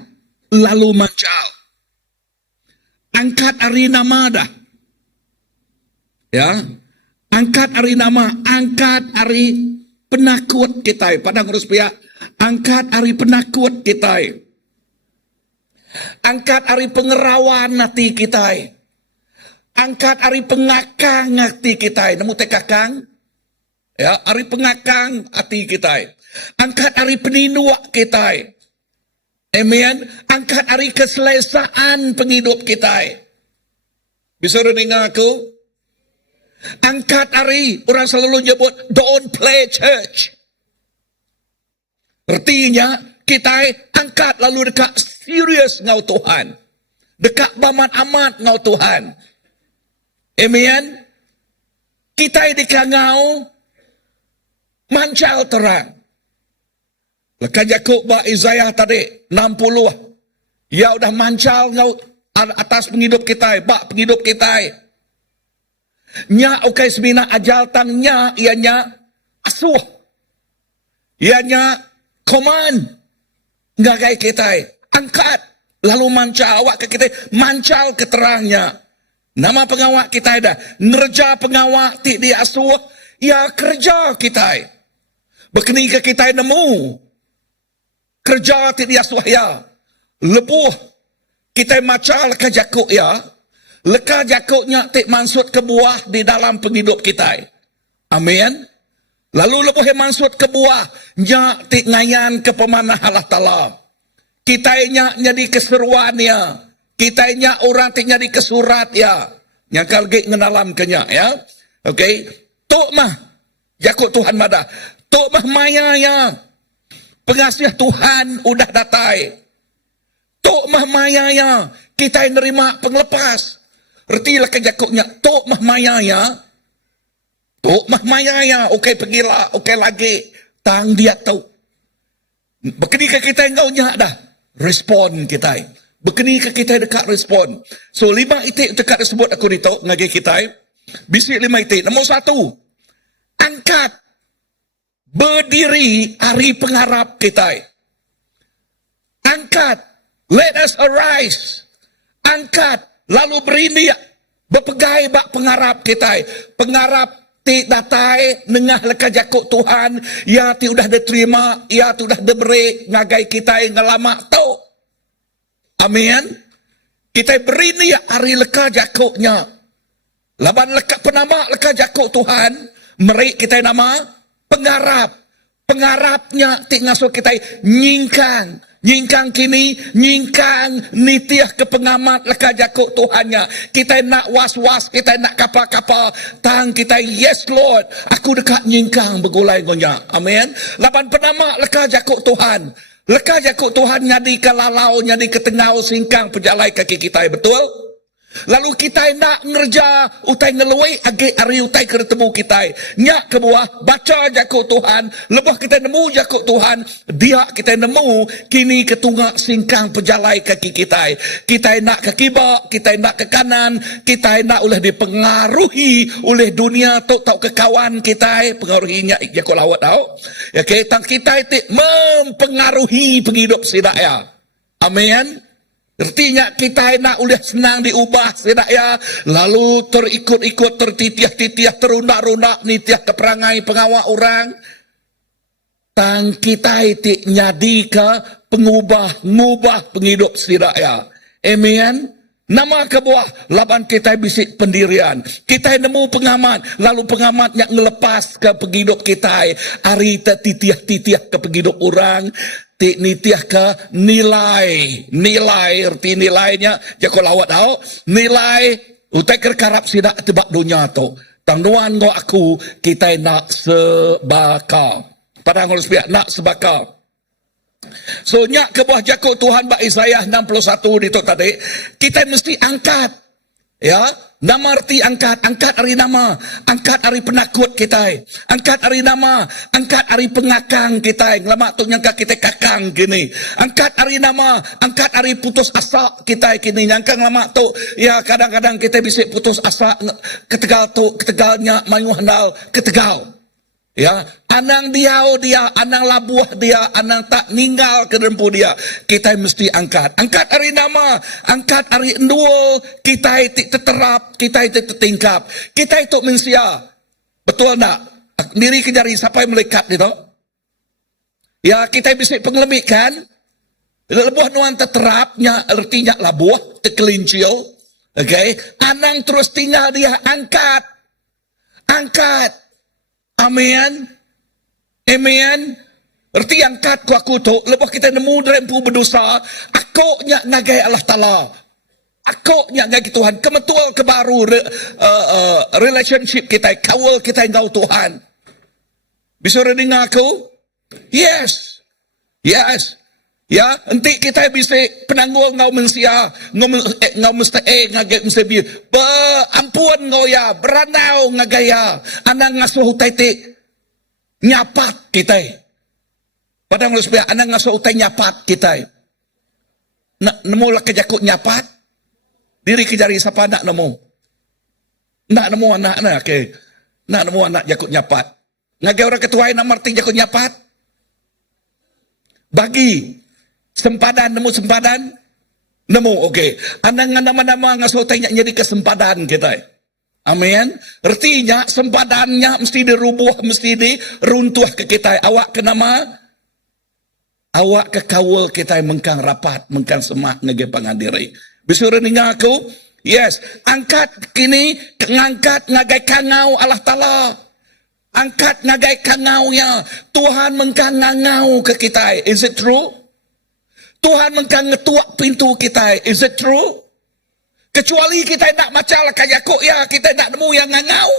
lalu mancal. Angkat hari nama dah. Ya. Angkat hari nama. Angkat hari penakut kita. Padang urus pihak. Angkat hari penakut kita. Angkat hari pengerawan hati kita. Angkat hari pengakang hati kita. Namu tekakang. Ya, hari pengakang hati kita. Angkat hari peninduak kita. Amen. Angkat hari keselesaan penghidup kita. Bisa dengar aku? Angkat hari, orang selalu nyebut, don't play church. Artinya, kita angkat lalu dekat serius ngau Tuhan. Dekat baman amat ngau Tuhan. Amen. Kita dekat ngau mancal terang. Lekat Yakub ba Isaiah tadi 60. Ya udah mancal ngau atas penghidup kita, bak penghidup kita. Nya ukai semina ajal tangnya ianya asuh. Ianya command ngagai kita. Angkat lalu mancal awak ke kita, mancal keterangnya. Nama pengawak kita dah, nerja pengawak ti di asuh, ya kerja kita. Bekeni ke kita nemu kerja ti dia suhya lebuh kita macal ke Yakub ya leka Yakubnya ti mansut ke buah di dalam penghidup kita. Amin. Lalu lebuh mansut ke buah nya ti ngayan ke pemanah Allah Taala. Kita nya jadi keseruan ya. Kita nya orang ti jadi kesurat ya. Nyakal ge ngenalam kenya ya. Okey. Tok mah Yakub Tuhan madah. Tok mah maya ya. Pengasih Tuhan udah datai. Tok mah maya ya. Kita nerima penglepas. Ertilah ke Yakubnya. Tok mah maya ya. Tok mah maya ya. Okey pergilah. Okey lagi. Tang dia tahu. Bekeni ke kita engkau nya dah. Respon kita. Bekeni ke kita dekat respon. So 5 itik dekat disebut aku ditok. Ngagi kita. Bisik 5 itik. Nombor 1. Angkat. Berdiri hari pengharap kita. Angkat. Let us arise. Angkat. Lalu berindik. Berpegai bak pengharap kita. Pengharap ti datai. Nengah lekat Yakub Tuhan. Ya ti udah diterima. Ya ti udah diberi. Ngagai kita ngelamak tu. Amin. Kita berindik hari lekat Yakubnya. Laban lekat penama lekat Yakub Tuhan. Meri kita nama. Pengharapnya ti ngasuh kita nyingkang kini nyingkang nitiah ke pengamat leka Yakub Tuhannya. Kita nak was-was, kita nak kapal-kapal tang kita yes Lord aku dekat nyingkang begulai gonya. Amin. Lapan penama leka Yakub Tuhan. Leka Yakub Tuhan nyadi ke lalau nyadi ke tengau singkang pejalai kaki kita betul. Lalu kita nak ngerja utai ngelui agi hari utai ketemu kita. Nyak ke bawah baca Yakub Tuhan, lebah kita nemu Yakub Tuhan, dia kita nemu kini ketunggak singkang pejalai kaki kita. Kita nak ke kibak, kita nak ke kanan, kita nak oleh dipengaruhi oleh dunia tau ke kawan kita, pengaruhinya Yakub lawat tau. Ya kita itu mempengaruhi penghidup sidaya. Amin. Artinya kita nak udah senang diubah sedak ya. Lalu terikut-ikut, tertitiah-titiah, terundak-rundak, nitiah keperangai pengawal orang. Tang kita itu nyadi ke pengubah penghidup sedak ya. Amen. Nama kebuah laban kita bisik pendirian. Kita nemu pengamat, lalu pengamat yang ngelepas ke penghidup kita. Hari titiah-titiah ke penghidup orang, nitiah ke nilai. Nilai, erti nilainya, jako lawat tau. Nilai, utai kerkarap sidak tebak dunia tu. Tangduan ngo aku, kita nak sebakar. Padahal ngurus pihak nak sebakar. So nyak ke buah jakut Tuhan bak Isaiah 61 itu tadi, kita mesti angkat. Ya, nama arti angkat, angkat hari nama, angkat hari penakut kita, angkat hari nama, angkat hari pengakang kita, lama tu nyangka kita kakang gini, angkat hari nama, angkat hari putus asa kita kini, nyangka lama tu, ya kadang-kadang kita bisa putus asa, ketegal tu, ketegalnya mayu handal, ketegal. Ya, anang dia, anang labuah dia, anang tak ninggal ke dempu dia. Kita mesti angkat. Angkat hari nama, angkat hari endua, kita itu terterap, kita itu tertingkap. Kita itu mensia. Betul tak? Diri kejari sampai melekat itu. Ya, kita bisa pengelemik kan? Labuah nuan terterapnya, artinya labuah, terkelincil. Okay? Anang terus tinggal dia, angkat. Angkat. Amin. Amin. Erti angkat ku aku tu, lepas kita nemu rempu berdosa, aku nyak ngagai Allah Ta'ala. Aku nyak ngagai Tuhan. Kemetual kebaru relationship kita, kawal kita ngau Tuhan. Bisa dengar aku? Yes. Yes. Ya, nanti kita bisa penanggul ngau mensia, ngau mesti ngagai mesti bi. Ampun ngau ya, beranau ngagaya, anang ngasuh utai nyapat kita. Padahal harus biar anang ngasuh utai nyapat kita. Nemu lah kejakut nyapat, diri kejari siapa nak nemu? Nak nemu anak nak ke? Nak nemu anak jakut nyapat. Ngagai orang ketua nak marti jakut nyapat. Bagi sempadan, nemu sempadan? Nemu, okey. Anang nama-nama ngasuh tanya jadi kesempadan kita. Amin. Artinya sempadannya mesti dirubuh, mesti diruntuh ke kita. Awak ke nama? Awak ke kawal kita mengkang rapat, mengkang semak ngege pangandiri. Bisa dengar aku? Yes. Angkat kini, ngangkat ngagai kangau Allah Ta'ala. Angkat ngagai kangau ya. Tuhan mengkang ngangau ke kita. Is it true? Tuhan mengkang ngetuak pintu kita. Is it true? Kecuali kita nak macalah kajakuk ya, kita nak nemu yang ngangau.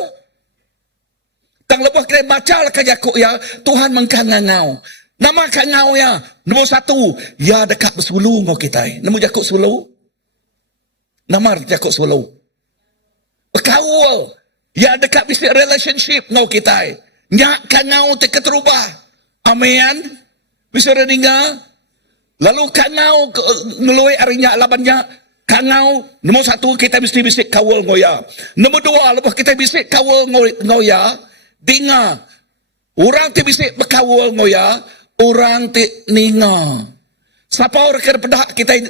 Tang lepas kita macalah kajakuk ya, Tuhan mengkang ngangau. Nama kangau ya, nombor satu, ya dekat bersulu ngau kita. Nemu jakuk sulu? Nama jakuk sulu. Berkawal, ya dekat bisik relationship ngau kita. Nyak kangau terubah. Amin. Bisa dengar? Lalu kangau ngeloi arinya labannya kangau nombor satu kita mesti bisik kawal ngoya. Nombor dua lepas kita bisik kawal ngoya, dengar orang ti bisik berkawal ngoya, orang ti ninga. Siapa orang kena pedah kita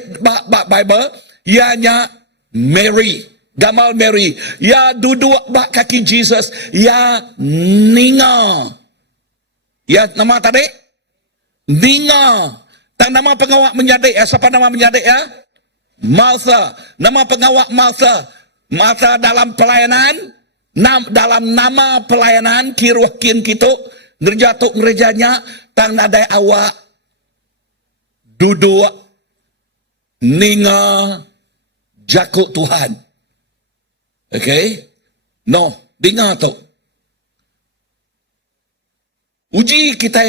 Bible? Ianya Mary, gamal Mary. Ya duduk bak kaki Jesus, ya ninga. Ya nama tadi? Ninga. Tak nama pengawak menyadik ya. Siapa nama menyadik ya? Martha. Nama pengawak Martha. Martha dalam pelayanan. Dalam nama pelayanan. Kiruh kin kitu. Ngerjatuk ngerjanya. Tang nadai awak. Duduk. Ninga. Jakuk Tuhan. Okay? No. Dengar tu. Uji kita.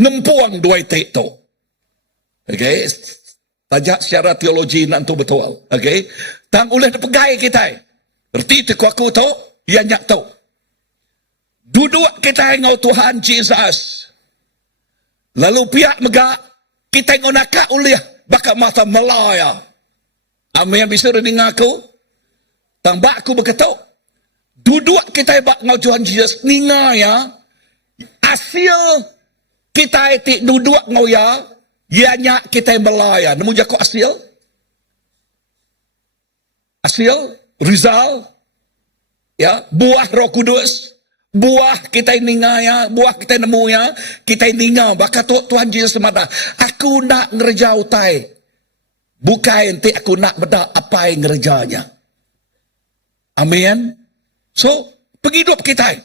Nempuang dua itik tu. Okay, tajak secara teologi nanti betul. Okay, tang oleh pegai kita. Berarti teku aku tu, ia nyak tu. Duduk kita ngau Tuhan Jesus. Lalu pihak megak kita ngau nakak oleh bakal mata melaya. Amin bisa dengar aku. Tang bak aku berkata, duduk kita bak ngau Tuhan Jesus ninga ya. Hasil kita itu duduk ngau ya. Ianya kita yang melaya. Nemu jakuk hasil? Hasil? Rizal? Ya, buah Roh Kudus. Buah kita ninga ya. Buah kita nemu ya. Kita ninga. Baka Tuhan Yesus semata. Aku nak ngerjau tai. Bukan nanti aku nak bedak apa yang ngerjanya. Amin. So, penghidup kita.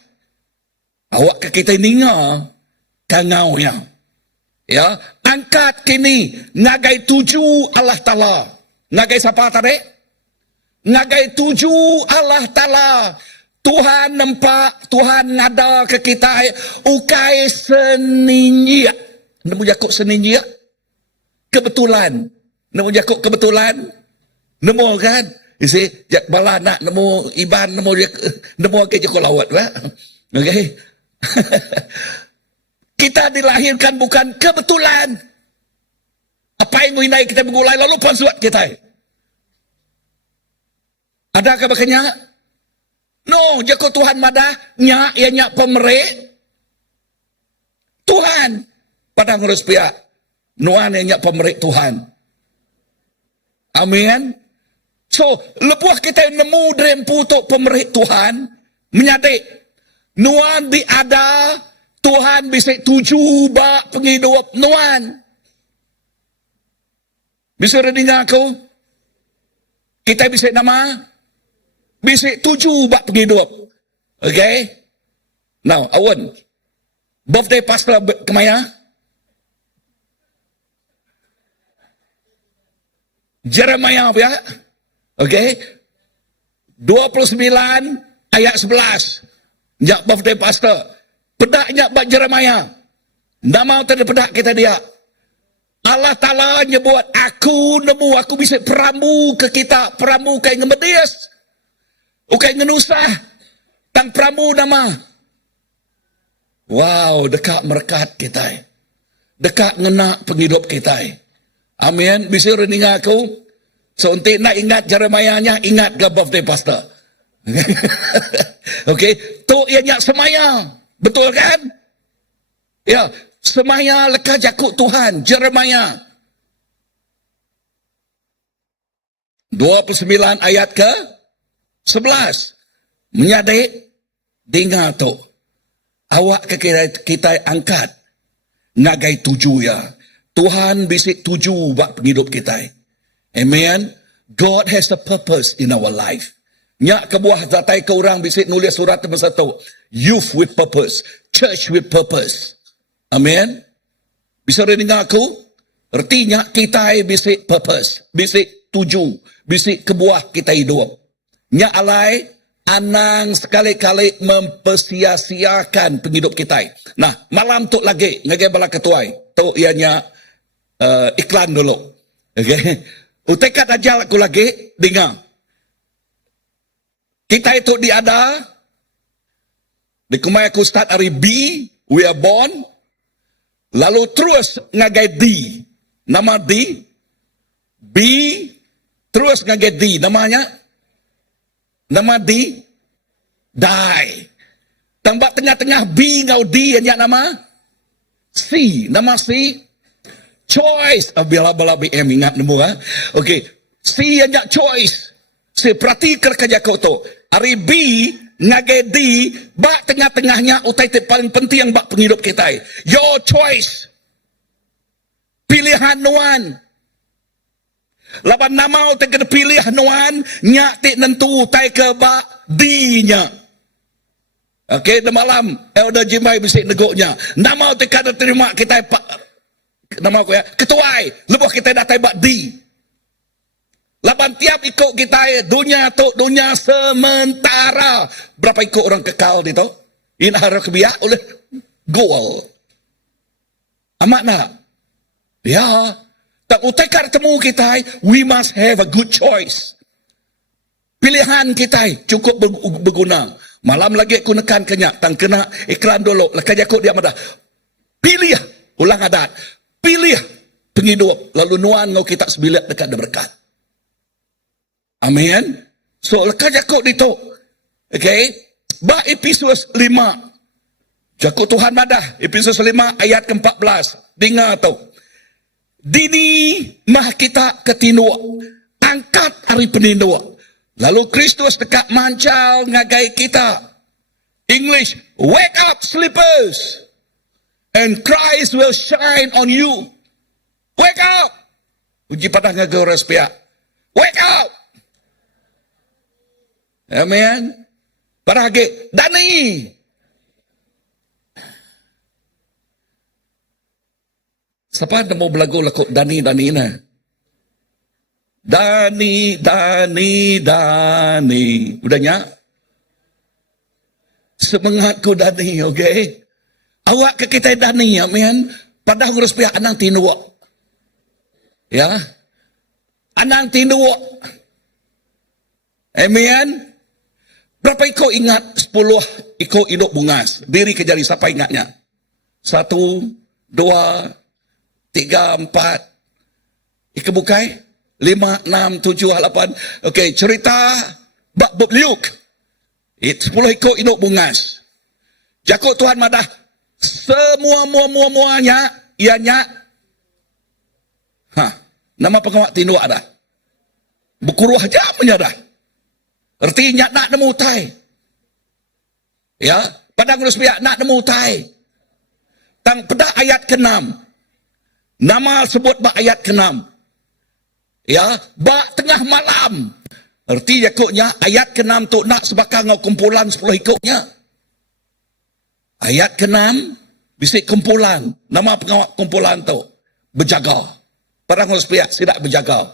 Awak ke kita ninga kangaunya. Ya, angkat kini ngagai tuju Allah Ta'ala. Ngagai siapa tadi? Ngagai tuju Allah Ta'ala. Tuhan nampak, Tuhan ngada ke kita ukai seninjia. Nemu Yakub seninjia? Kebetulan. Nemu Yakub kebetulan? Nemu kan? Isi jak bala nak nemu Iban nemu ke Joko lawat lah. Okey. Kita dilahirkan bukan kebetulan. Apa yang menginai kita mengulai lalu pansuat kita. Adakah makanya? No, Joko Tuhan madah nya ianya pemerek. Tuhan padang ngurus pihak. Nuan ianya pemerek Tuhan. Amin. So, lepuh kita nemu drempu untuk pemerintah Tuhan, menyadik, nuan diada, Tuhan bisa tuju bak penghidup nuan. Bisa dengar aku? Kita bisa nama? Bisa tuju bak penghidup. Okay? Now, Awan, birthday pastor kemaya? Jeremiah ya? Okey. 29 ayat 11. Jak birthday pastor. Pedaknya bak Jeremiah. Nama tadi pedak kita dia. Allah Ta'ala nyebut aku nemu aku bisa peramu ke kita, peramu kai ngemedias. Ukai ngenusah. Tang peramu nama. Wow, dekat merkat kita. Dekat ngena penghidup kita. Amin. Bisa reningah aku. So, untuk nak ingat Jeremiah-nya, ingat ke birthday pastor. Okey, tu ianya semaya. Betul kan? Ya, semaya lekas jakut Tuhan, Jeremiah. 29 ayat ke 11. Menyadik, dengar tu. Awak ke kita angkat. Ngagai tuju ya. Tuhan bisik tuju bak penghidup kita. Amen. God has a purpose in our life. Nyak kebuah zatai ke orang bisik nulis surat nombor 1. Youth with purpose. Church with purpose. Amen. Bisa dengar aku? Artinya kita bisik purpose. Bisik tuju. Bisik kebuah kita hidup. Nyak alai anang sekali-kali mempersia-siakan penghidup kita. Nah, malam tu lagi. Ngagai bala ketuai. Tu ianya iklan dulu. Okay. Utekat aja aku lagi, dengar. Kita itu diada, di kumai aku start hari B, we are born, lalu terus ngagai D, nama D, B, terus ngagai D, namanya, nama D, die. Tambah tengah-tengah B ngau D, yang nama, C, nama C, choice. Bila-bila BM ingat nemu ha. Okey. Si yang choice. Si perhatikan kerja kau tu. Hari B ngagai D bak tengah-tengahnya utai paling penting yang bak penghidup kita. Your choice. Pilihan nuan. Laban nama utai kena pilih nuan nyak tik nentu utai ke bak D-nya. Okey, di malam Elder Jimai bisik negoknya. Nama utai kena terima kita nama aku ya, ketuai, lepas kita datang bak di. Laban tiap ikut kita, dunia tu, dunia sementara. Berapa ikut orang kekal di tu? Ini harus kebiak oleh goal. Amat nak? Ya. Tak utekar temu kita, we must have a good choice. Pilihan kita cukup berguna. Malam lagi aku nekan kenyak, tang kena iklan dulu, lekas jakut dia madah. Pilih, ulang adat. Pilih penghidup. Lalu nuan ngau kita sebilik dekat ada berkat. Amin. So, lekas jakut itu. Okay. Ba Efesus 5. Jakut Tuhan madah. Efesus 5 ayat ke-14. Dengar tu. Dini mah kita ketinua. Angkat hari peninua. Lalu Kristus dekat mancal ngagai kita. English. Wake up sleepers. And Christ will shine on you. Wake up. Uji padah ngagores pihak. Wake up! Amen. Para lagi, Dani. Siapa ada mau belagu laku Dani na? Dani. Udahnya? Semangatku Dani, okay? Awak ke kita Dani, amen. Pada ngurus pihak anang tinuwa. Ya. Anang tinuwa. Amen. Berapa iko ingat 10 iko induk bungas? Diri ke jari siapa ingatnya? 1, 2, 3, 4. Iko bukai? 5, 6, 7, 8. Okey, cerita bab liuk. 10 iko induk bungas. Jakut Tuhan madah muanya ianya. Nama pengawak tindu ada. Bukuruh aja menyadah. Artinya nak nemu tai. Ya, padang urus pihak nak nemu tai. Tang pada ayat ke-6. Nama sebut ba ayat ke-6. Ya, ba tengah malam. Arti jakutnya ayat ke-6 tu nak sebakang ngau kumpulan 10 ikutnya. Ayat ke-6 bisik kumpulan. Nama pengawak kumpulan tu berjaga. Padang urus pihak tidak berjaga.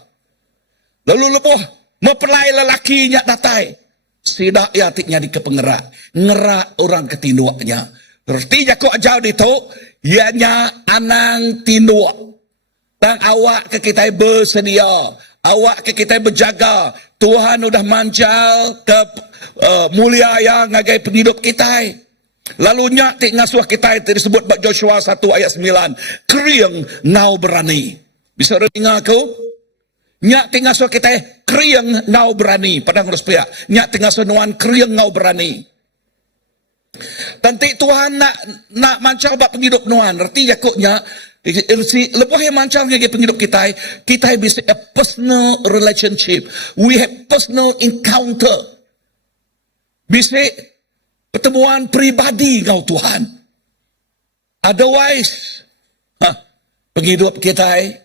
Lalu lebuh mempelai lelakinya datai. Sidak ya tiknya di kepengerak. Ngerak orang ketinduaknya. Artinya kau ajar itu. Ianya anang tinduak. Tang awak ke kita bersedia. Awak ke kita berjaga. Tuhan udah mancal ke mulia yang ngagai penghidup kita. Lalu nyak tik ngasuh kita disebut bak Joshua 1 ayat 9. Kriang ngau berani. Bisa dengar aku? Nyak tinggal so kita kriang ngau berani. Padang urus pihak. Nyak tinggal so nuan kriang ngau berani. Tanti Tuhan nak mancal bak penghidup nuan. Arti jakutnya. Lepas yang mancal ngagi penghidup kita. Kita bisa a personal relationship. We have personal encounter. Bisa pertemuan pribadi ngau Tuhan. Otherwise. Penghidup kita.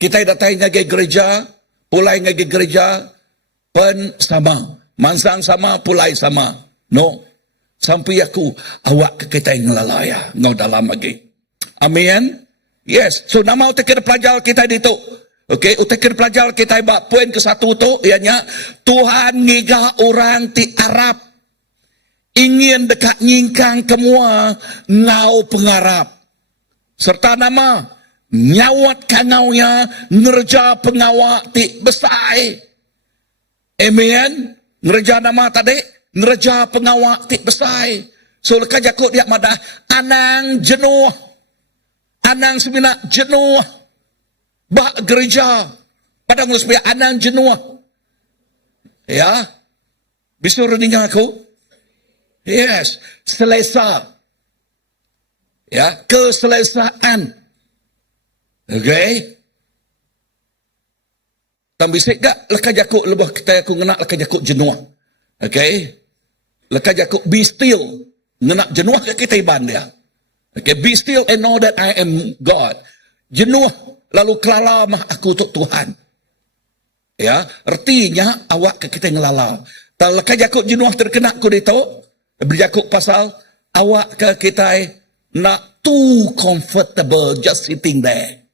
Kita datang ngagi gereja, pulai ngagi gereja, pen sama. Mansang sama, pulai sama. No. Sampai aku, awak ke kita yang ngelalaya. Ngau dalam lagi. Amin. Yes. So, nama utakir pelajar kita di tu. Okay. Utakir pelajar kita bak poin ke-1 tu. Ianya, Tuhan ngiga orang ti Arab. Ingin dekat nyingkang kemua ngau pengarap. Serta nama, nyawat kanaunya ngerja pengawak ti besai. Amen. Ngerja nama tadi, ngerja pengawak ti besai. So leka jakut dia madah anang jenuh. Anang semina jenuh. Bak gereja. Padang supaya anang jenuh. Ya. Bisa reningnya aku? Yes. Selesa. Ya, keselesaan. Okay. Tambisik gak leka jakut lebah kita aku ngenak leka jakut jenuh. Okay. Leka jakut be still. Ngenak jenuh ke kita iban dia. Okay. Be still and know that I am God. Jenuh lalu kelala mah aku untuk Tuhan. Ya. Artinya awak ke kita ngelala. Tak leka jakut jenuh terkena ku dito. Berjakut pasal awak ke kita nak too comfortable just sitting there.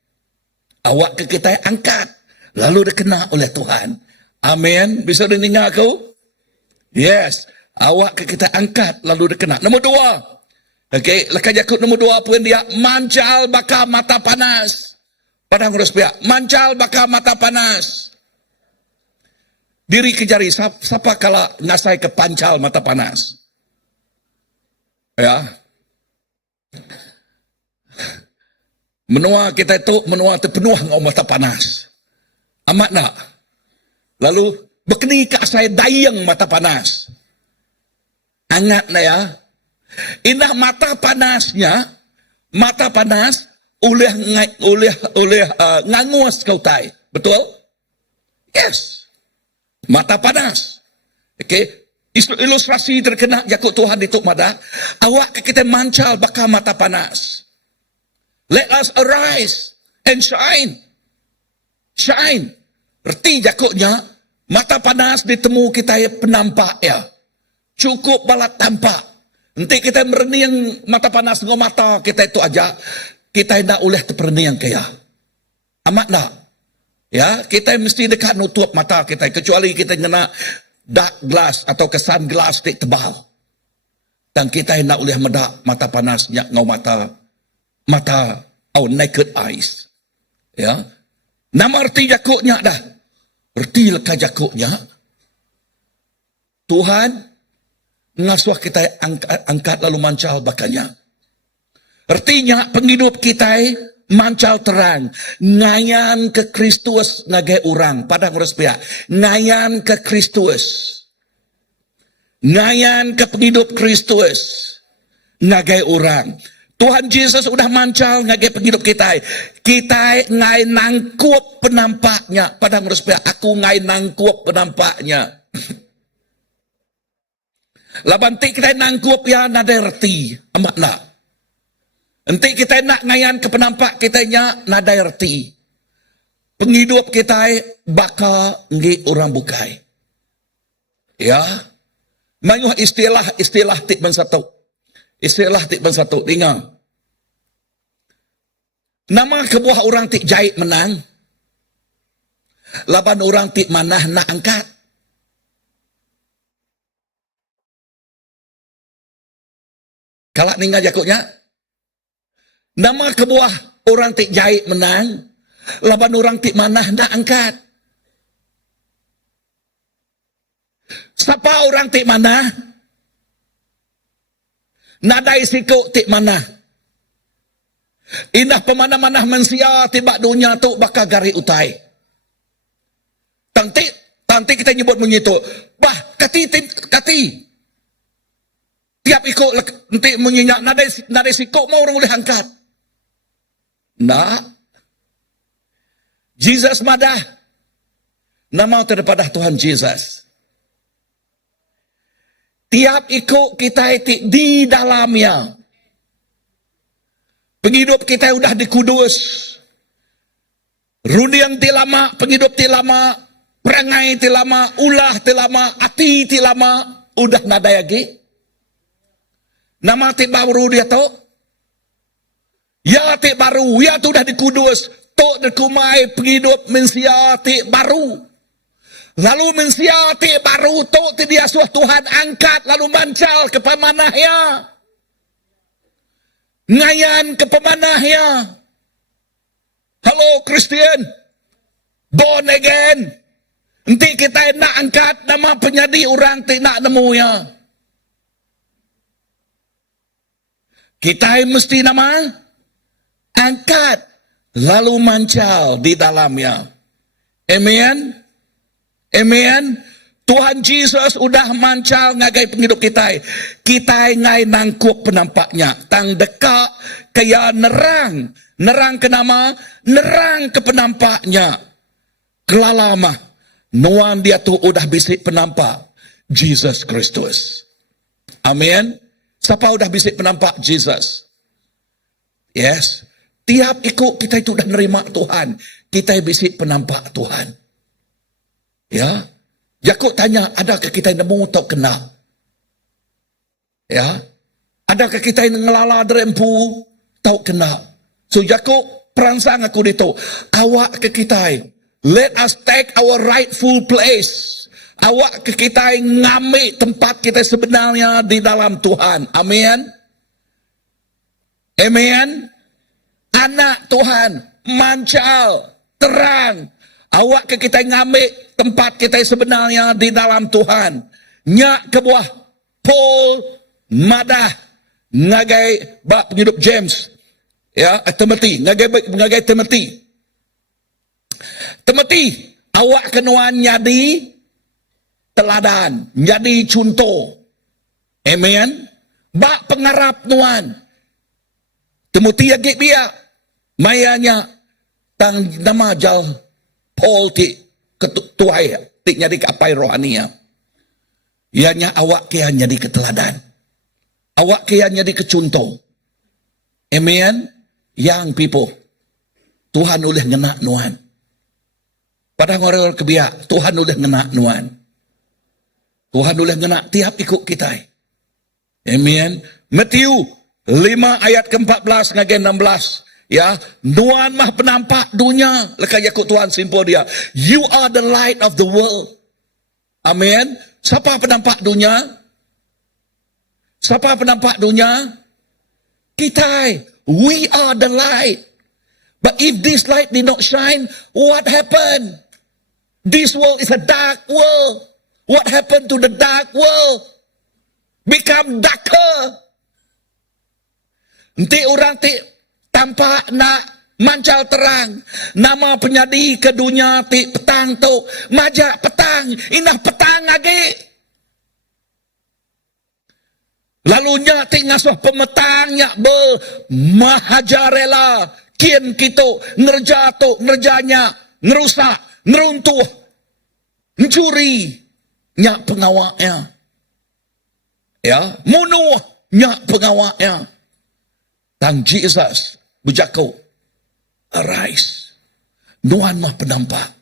Awak ke kita angkat. Lalu dikena oleh Tuhan. Amin. Bisa dengar aku? Yes. Awak ke kita angkat. Lalu dikena. Nombor 2. Okay. Lekas jakut nombor 2 pun dia. Mancal bakal mata panas. Padang urus pihak. Mancal bakal mata panas. Diri kejari. Siapa kala ngasai ke pancal mata panas? Ya. Menua kita itu menua terpenuh ngau mata panas. Amat nak. Lalu bekeni kak saya dayang mata panas. Angat na ya. Indah mata panasnya, mata panas oleh ngangus kau tai. Betul? Yes. Mata panas. Okay. Ilustrasi terkena jakut Tuhan itu madah. Awak kita mancal bakal mata panas. Let us arise and shine. Shine. Erti jakuknya, mata panas ditemu kita penampak ya. Cukup balat tampak. Nanti kita merening mata panas dengan mata kita itu aja. Kita nak oleh terperniang kaya. Amat nak. Ya, kita mesti dekat nutup mata kita. Kecuali kita nak dark glass atau kesan glass di tebal. Dan kita nak oleh medak mata panasnya ngau mata our naked eyes. Ya. Nama arti jakuknya dah. Erti leka jakuknya. Tuhan ngasuh kita angkat lalu mancal bakanya. Artinya penghidup kita mancal terang. Ngayan ke Kristus ngagai orang. Padang urus pihak. Ngayan ke Kristus. Ngayan ke penghidup Kristus. Ngagai orang. Tuhan Yesus sudah mancal ngagai penghidup kita. Kita ngai nangkup penampaknya. Padang urus pihak. Aku ngai nangkup penampaknya. Labanti kita nangkup ya naderti. Amat nak. Nanti kita nak ngayan ke penampak kita nya naderti. Penghidup kita baka ngi orang bukai. Ya. Mayuh istilah tik ban satu. Istilah tik ban satu. Dengar. Nama kebuah orang tik jahit menang. Laban orang tik manah nak angkat. Kalak ninggal jakuknya. Nama kebuah orang tik jahit menang. Laban orang tik manah nak angkat. Siapa orang tik manah? Nadai siku tik manah. Indah pemanah-manah mensia tibak dunia tu bakal gari utai. Tanti kita nyebut mengitu. Bah, kati. Tiap ikut nanti menyenyak nadai sikuk mau orang boleh angkat. Nah. Jesus madah. Nama terdepadah Tuhan Jesus. Tiap ikut kita di dalamnya. Penghidup kita sudah dikudus. Rudiang ti lama, penghidup ti lama, perangai ti lama, ulah ti lama, hati ti lama, udah nadai lagi. Nama tik baru dia tu. Ya tik baru. Ya tu dah dikudus. Tok dekumai penghidup mensia tik baru. Lalu mensia tik baru. Tok ti dia suah Tuhan angkat. Lalu mancal ke pemanahnya. Ngayan ke pemanahnya. Halo Kristian. Born again. Nanti kita nak angkat nama penyadi orang tik nak nemu ya. Kita mesti nama angkat lalu mancal di dalamnya. Amen. Amen. Tuhan Yesus udah mancal ngagai penghidup kita. Kita ngai nangkup penampaknya. Tang dekat kaya nerang. Nerang ke nama, nerang ke penampaknya. Kelalama. Nuan dia tu udah bisik penampak Jesus Kristus. Amen. Siapa udah bisik penampak Jesus? Yes. Tiap ikut kita itu udah nerima Tuhan. Kita bisik penampak Tuhan. Ya. Yakub tanya, adakah kita yang nemu atau kena? Ya. Adakah kita yang ngelala derempu atau kena? So Yakub perangsang aku itu. Awak ke kita. Let us take our rightful place. Awak ke kita ngambil tempat kita sebenarnya di dalam Tuhan. Amin. Amin. Anak Tuhan. Mancal. Terang. Awak ke kita ngambil tempat kita sebenarnya di dalam Tuhan. Nyak ke buah. Paul. Madah. Ngagai bak penghidup James. Ya. Timothy. Ngagai Timothy. Timothy. Awak kenuan nyadi. Teladan, jadi contoh. Amen. Bak pengarap nuan. Timothy agak biak. Mayanya tang nama jal Paul ti ketuai ti nyadi kapai rohania. Ianya awak kia nyadi keteladan. Awak kia nyadi kecontoh. Amen. Young people. Tuhan oleh ngenak nuan. Padang orang kebiak, Tuhan udah ngena nuan. Tuhan udah ngena tiap ikut kita. Amen. Matthew 5 ayat ke-14 ngage 16. Ya, nuan mah penampak dunia. Lekas yakut Tuhan simpul dia. You are the light of the world. Amen. Siapa penampak dunia? Siapa penampak dunia? Kita. We are the light. But if this light did not shine, what happened? This world is a dark world. What happened to the dark world? Become darker. Nanti orang ti tampak nak mancal terang. Nama penyadi ke dunia ti petang tu. Majak petang. Inah petang lagi. Lalunya ti ngasuh pemetangnya mahajarela. Kian kita ngerja tu, ngerjanya, ngerusak, ngeruntuh, mencuri, nyak pengawaknya. Ya, munuh, nyak pengawaknya. Dan Jesus berjaku, arise. Nuan mah penampak.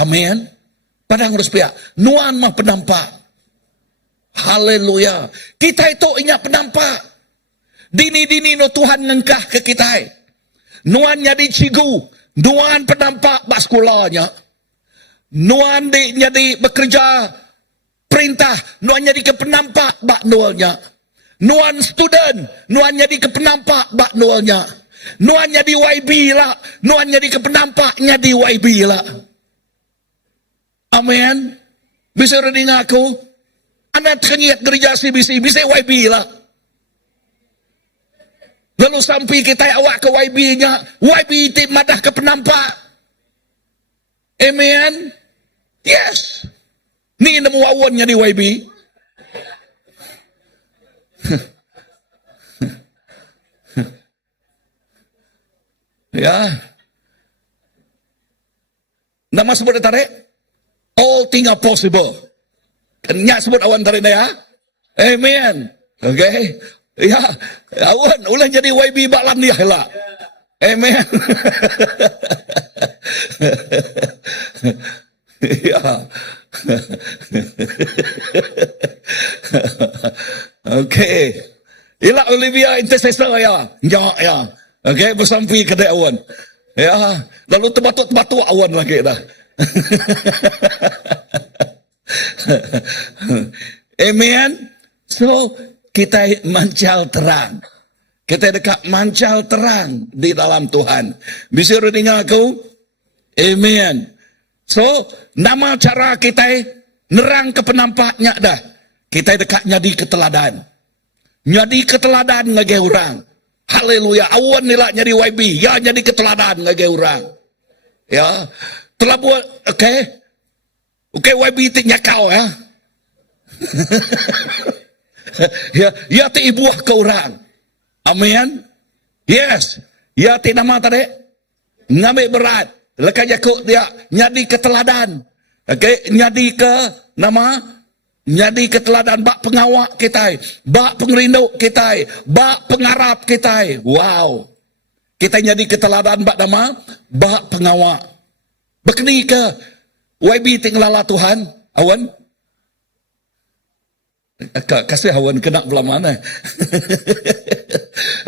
Amin. Padang harus pihak. Nuan mah penampak. Haleluya. Kita itu ingat penampak. Dini-dini no Tuhan ngengkah ke kita. Nuan jadi cigu. Nuan penampak bak sekolahnya. Nuan jadi bekerja perintah. Nuan jadi ke penampak bak nualnya. Nuan student. Nuan jadi ke penampak bak nualnya. Nuan jadi YB lah. Nuan jadi ke penampak jadi YB lah. Amin. Bisa reading aku. Anak ternyat gereja CBC. Bisa YB lah. Lalu sampai kita awak ke YB-nya. YB itu madah ke penampak. Amen. Yes. Ni nemu awannya di YB. Ya. Nama sebut tarik. All things are possible. Kenyak sebut awan tarik ya. Amen. Okay. Ya, awan ulah jadi YB balam dia lah. Amen. Ya. Okay. Ila Olivia intercessor ya. Ya. Okay, bersampai kedai awan. Ya, lalu terbatuk-terbatuk awan lagi dah. Amen. So, kita mancal terang. Kita dekat mancal terang di dalam Tuhan. Bisa dengar aku? Amen. So, nama cara kita nerang ke penampaknya dah. Kita dekat nyadi keteladan. Nyadi keteladan lagi orang. Haleluya. Awan nilai nyadi YB. Ya, nyadi keteladan lagi orang. Ya. Telah buat, okay. Okay, YB itu nyakau ya. Ya ti ibuah ke orang. Amin. Yes. Ya ti nama tadi. Ngambil berat. Lekas jakuk dia nyadi keteladan. Okay. Nyadi ke nama. Nyadi keteladan. Bak pengawak kita. Bak pengerinduk kita. Bak pengarap kita. Wow. Kita nyadi keteladan bak nama. Bak pengawak. Bekeni ke YB tinggallah Tuhan. Awan. Kasih awan kena belah mana.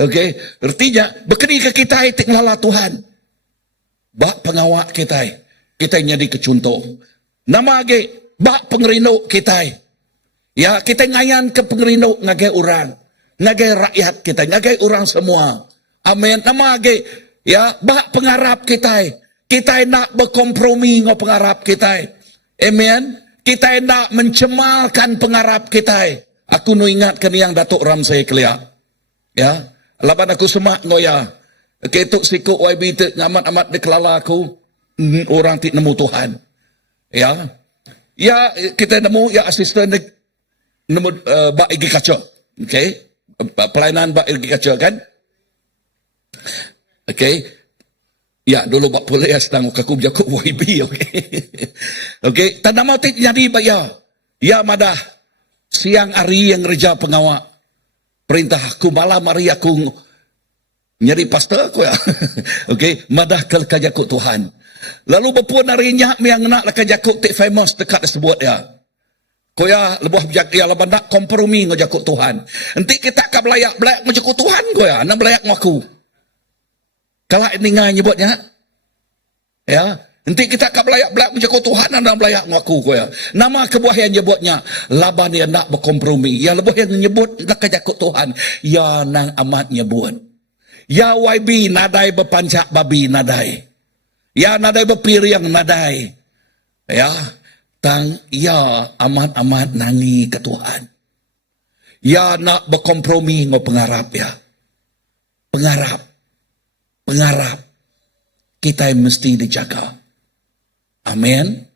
Okey, artinya bekeni ke kita tinggallah Tuhan. Bak pengawak kita. Kita jadi kecontoh. Nama age bak pengerinduk kita. Ya, kita ngayan ke pengerinduk ngagai orang. Ngagai rakyat kita, ngagai orang semua. Amin. Nama age ya bak pengarap kita. Kita nak berkompromi dengan pengarap kita. Amin. Kita nak mencemalkan pengarap kita. Aku nu ingatkan yang Datuk Ramsay Kelia. Ya. Laban aku semak ngoya. Ketuk sikuk YB tu amat-amat dikelala aku. Orang ti nemu Tuhan. Ya. Ya kita nemu ya asisten nemu Bak Igi Kaca. Okay. Pelayanan Bak Igi Kaca kan. Okay. Ya, dulu bak boleh ya sedang kaku berjakuk YB, okey. Okey, tanda mau tik jadi bayar. Ya madah, siang hari yang kerja pengawak. Perintah aku malam hari aku nyari pastor aku ya. Okey, madah ke kajakuk Tuhan. Lalu berpuan harinya yang nak lakan jakut tik famous dekat disebut ya. Koya lebuh ya leban nak kompromi ngajakut Tuhan. Nanti kita akan belayak ngajakut Tuhan koya, nak belayak ngaku. Kalau ini nyebutnya ya, nanti kita akan belayak ngajakut Tuhan nak belayak ngaku koya. Nama kebuah yang nyebutnya laban dia nak berkompromi. Ya lebuh yang nyebut nak ngajakut Tuhan, ya nang amat nyebut. Ya YB nadai berpancak babi nadai. Ya nadai berpiriang nadai. Ya, tang ya amat-amat nangi ke Tuhan. Ya nak berkompromi ngo pengarap ya. Pengarap. Kita mesti dijaga. Amin.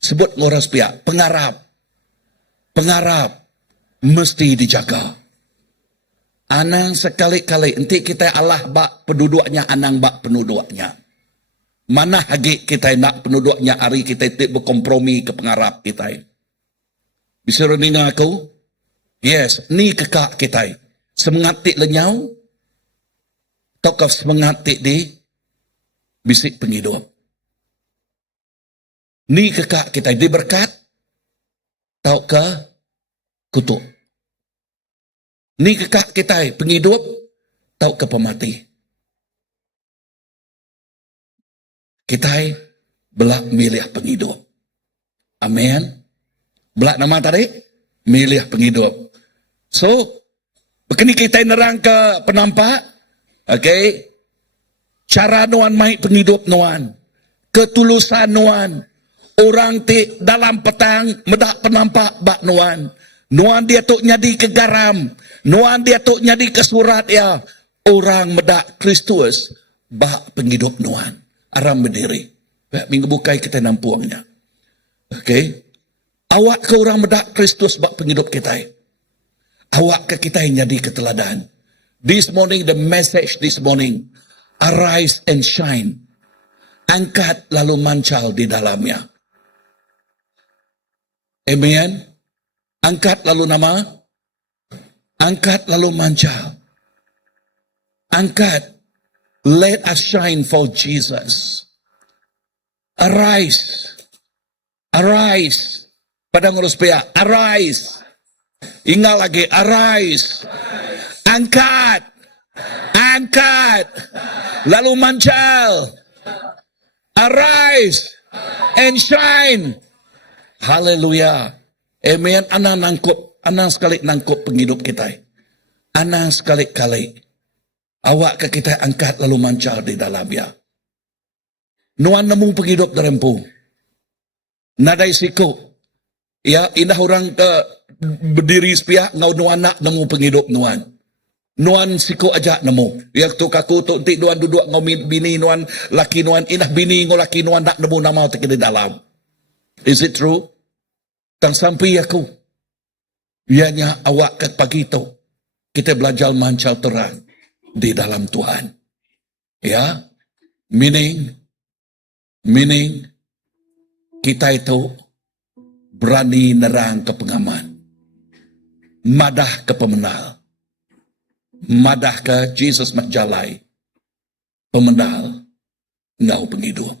Sebut ngoras pihak. Pengarap mesti dijaga. Anang sekali-kali nanti kita Allah bak penduduknya, anang bak penduduknya. Mana hagi kita nak penduduknya hari kita berkompromi ke pengarap kita. Bisa reningah aku? Yes, ni kekak kita. Semangat tik lenyau. Tokaf semangat tik di bisik penghidup. Ni kekak kita diberkat. Tau ke kutuk. Ni kekak kita penghidup, tau ke pemati. Kita belak milih penghidup. Amin. Belak nama tadi, milih penghidup. So, begini kita nerang ke penampak, okay? Cara nuan mai penghidup nuan, ketulusan nuan, orang ti dalam petang medak penampak bak nuan. Nuan dia tok nyadi ke garam. Nuan dia tok nyadi ke surat ya. Orang medak Kristus bak penghidup nuan. Aram berdiri. Minggu bukai kita nampuangnya. Okay. Awak ke orang medak Kristus bak penghidup kita. Awak ke kita yang nyadi keteladan. This morning, the message this morning. Arise and shine. Angkat lalu mancal di dalamnya. Amen. Angkat lalu nama. Angkat lalu mancal. Angkat. Let us shine for Jesus. Arise. Arise. Pada ngurus pihak. Arise. Ingat lagi. Arise. Angkat. Angkat. Lalu mancal. Arise. And shine. Hallelujah. Amen. Anang sekali nangkup penghidup kita. Anang sekali-kali. Awak ke kita angkat lalu mancar di dalamnya. Nuan nemu penghidup derempu. Nadai siku. Ya, indah orang berdiri sepiak, ngau nuan nak nemu penghidup nuan. Nuan siku aja nemu. Yang tu kaku tu nanti nuan duduk ngau bini nuan, laki nuan, indah bini ngau laki nuan nak nemu nama tu di dalam. Is it true? Tang sampai aku. Ianya awak kat pagi tu. Kita belajar mancal terang di dalam Tuhan. Ya. Meaning kita itu berani nerang ke pengaman. Madah ke pemenal. Madah ke Jesus Majalai. Pemenal. Ngau penghidup.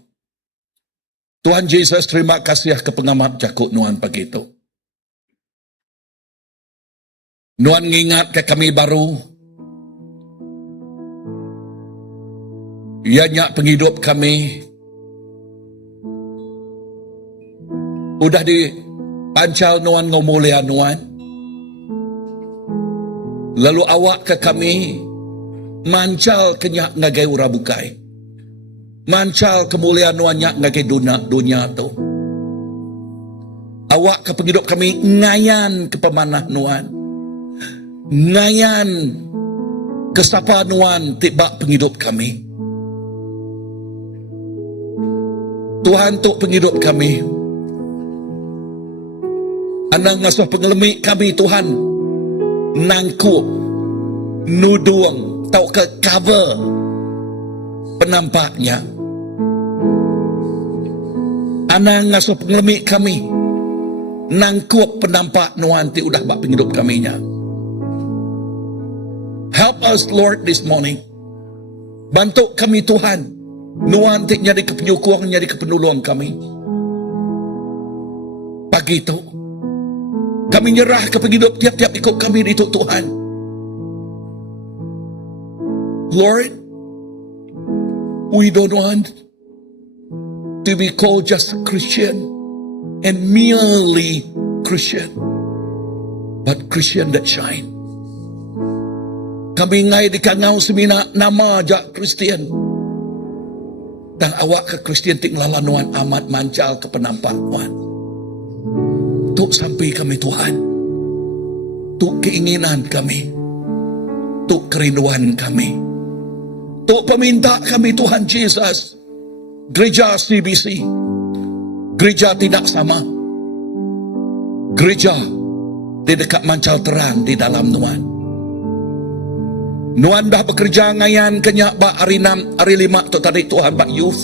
Tuhan Yesus terima kasih ke pengamat jakut nuan pagi itu. Nuan ngingat ke kami baru. Ianya penghidup kami. Udah dipancal nuan ngomulia nuan. Lalu awak ke kami. Mancal kenyak ngagai ura bukai. Mancal kemuliaan nuannya ngagai dunia tu. Awak ke penghidup kami ngayan ke pemanah nuan. Ngayan ke sapa nuan tibak penghidup kami. Tuhan tuk penghidup kami. Anang ngasuh pengelemik kami Tuhan. Nangkup. Nuduang. Tau ke cover. Penampaknya. Anang ngasuh pengelemik kami. Nangkup penampak nuan ti udah bak penghidup kaminya. Help us Lord this morning. Bantu kami Tuhan. Nuan ti nyari kepenyukuang, nyari kepenulung kami. Pagi itu, kami nyerah kepada hidup tiap-tiap ikut kami itu Tuhan. Lord, we don't want to be called just Christian and merely Christian, but Christian that shine. Kami ngay di kangau semina nama ja Christian. Dan awak ke Christian ting lalanuan amat mancal ke penampakan. Tuk sampai kami Tuhan. Tuk keinginan kami. Tuk kerinduan kami. Tuk peminta kami Tuhan Yesus. Gereja CBC. Gereja tidak sama. Gereja di dekat mancal terang di dalam Nuan. Nuan dah bekerja ngayan kenyak ba hari 6, hari 5 tu tadi Tuhan ba youth.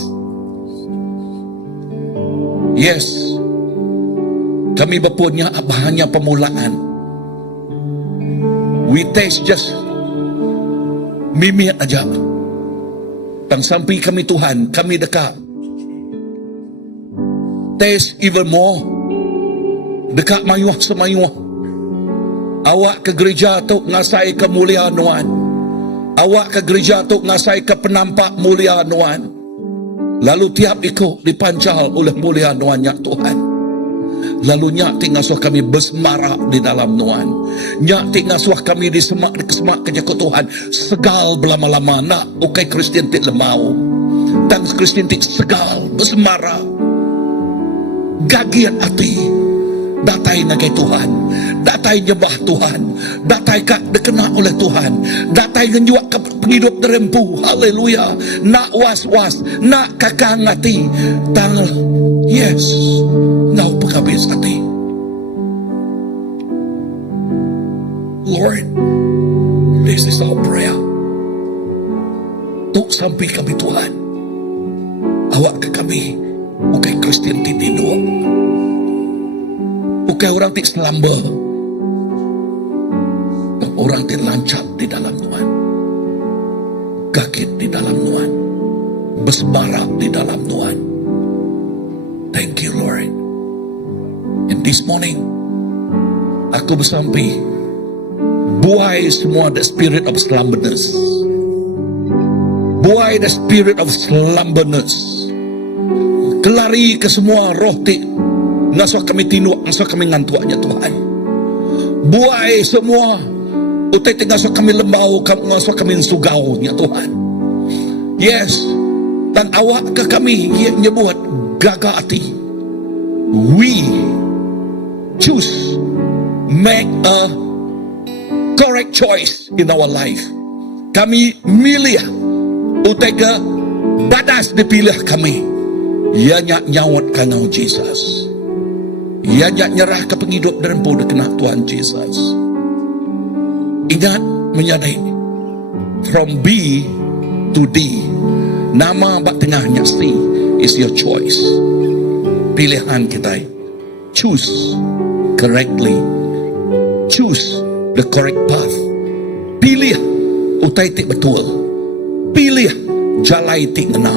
Yes. Kami berpunya hanya pemulaan. We taste just mimik aja. Dan sampai kami Tuhan, kami dekat. Taste even more. Dekat mayuh semayuh. Awak ke gereja tu ngasai kemuliaan Nuan. Awak ke gereja tu ngasai ke penampak mulia Nuan. Lalu tiap ikut dipancal oleh mulia Nuan ya Tuhan. Lalu nyak tingasuh kami bersemarak di dalam Nuan. Nyak tingasuh kami di semak kejakut Tuhan. Segal berlama-lama nak ukai Kristian tik lemau. Dan Kristian tik segal bersemarak. Gagian hati. Datai nagai Tuhan, datai nyembah Tuhan, datai kak dikena oleh Tuhan, datai ngenjuak ke penghidup derempu, haleluya, nak was-was, nak kakang hati, tang, yes, ngau penghabis hati. Lord, this is our prayer. Tuk sampai kami Tuhan, awak ke kami, bukan Kristian tindinuak. Bukan orang tik selamba. Orang tik lancat di dalam Tuhan. Gagit di dalam Tuhan. Bersemarak di dalam Tuhan. Thank you Lord. And this morning, aku bersampai buai semua the spirit of slumberness. Buai the spirit of slumberness. Kelari ke semua roh tik ngasuh kami tinuk, ngasuh kami ngantuaknya Tuhan. Buai semua utai ngasuh kami lembau, ngasuh kami sugaunya Tuhan. Yes. Dan awak ke kami yang nyebut gagah hati. We choose make a correct choice in our life. Kami milih utai ke badas dipilih kami. Ia nyawat kanau Jesus. Ia nyerah ke penghidup dan pun kena Tuhan Yesus. Ingat menyadari from B to D. Nama bak tengahnya C is your choice. Pilihan kita. Choose correctly. Choose the correct path. Pilih utai tik betul. Pilih jalai tik ngena.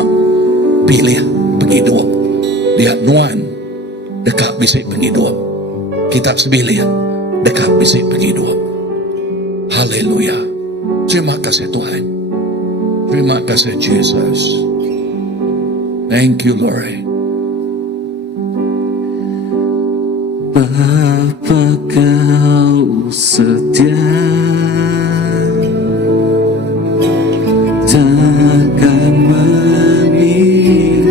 Pilih penghidup. Lihat Nuan dekat bisik penghidup. Kitab Sebilian dekat bisik penghidup. Haleluya. Terima kasih Tuhan. Terima kasih Jesus. Thank you Lord. Bapa kau setia, takkan ingin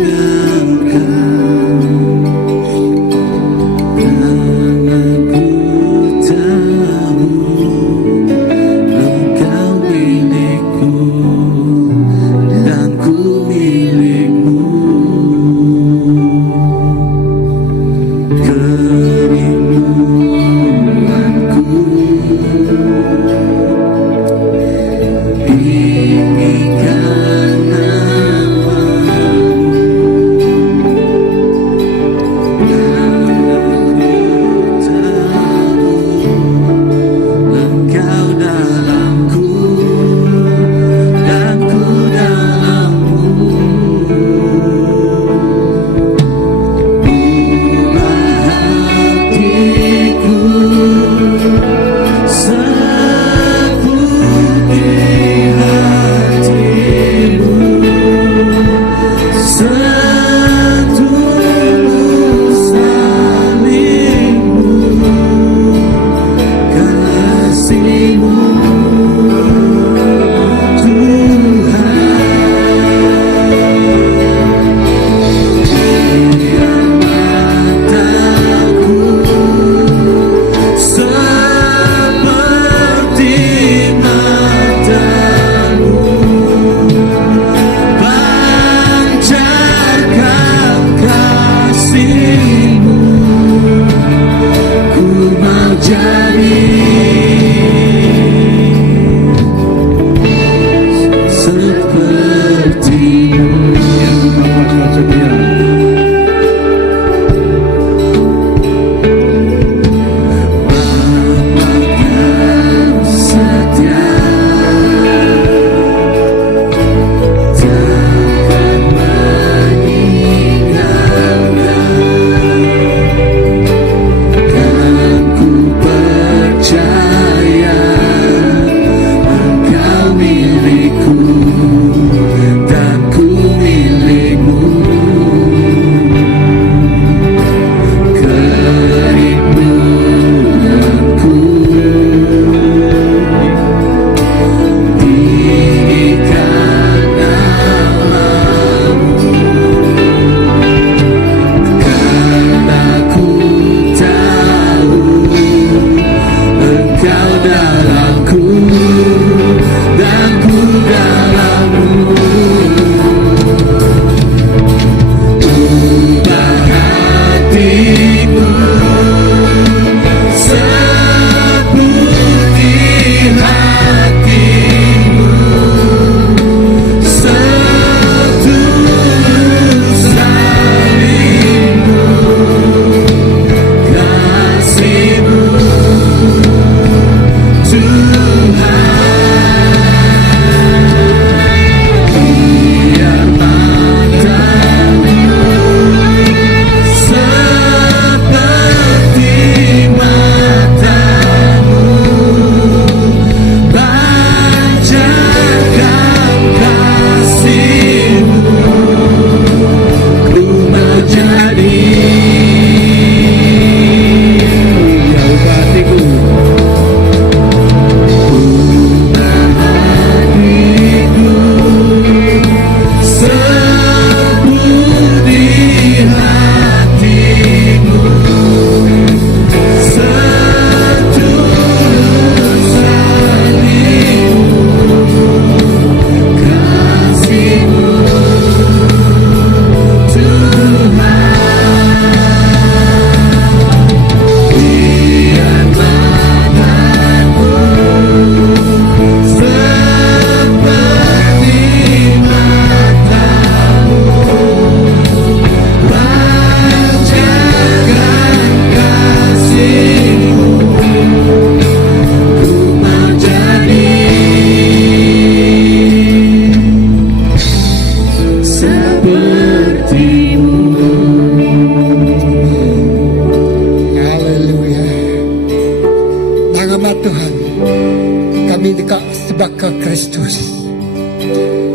Kristus.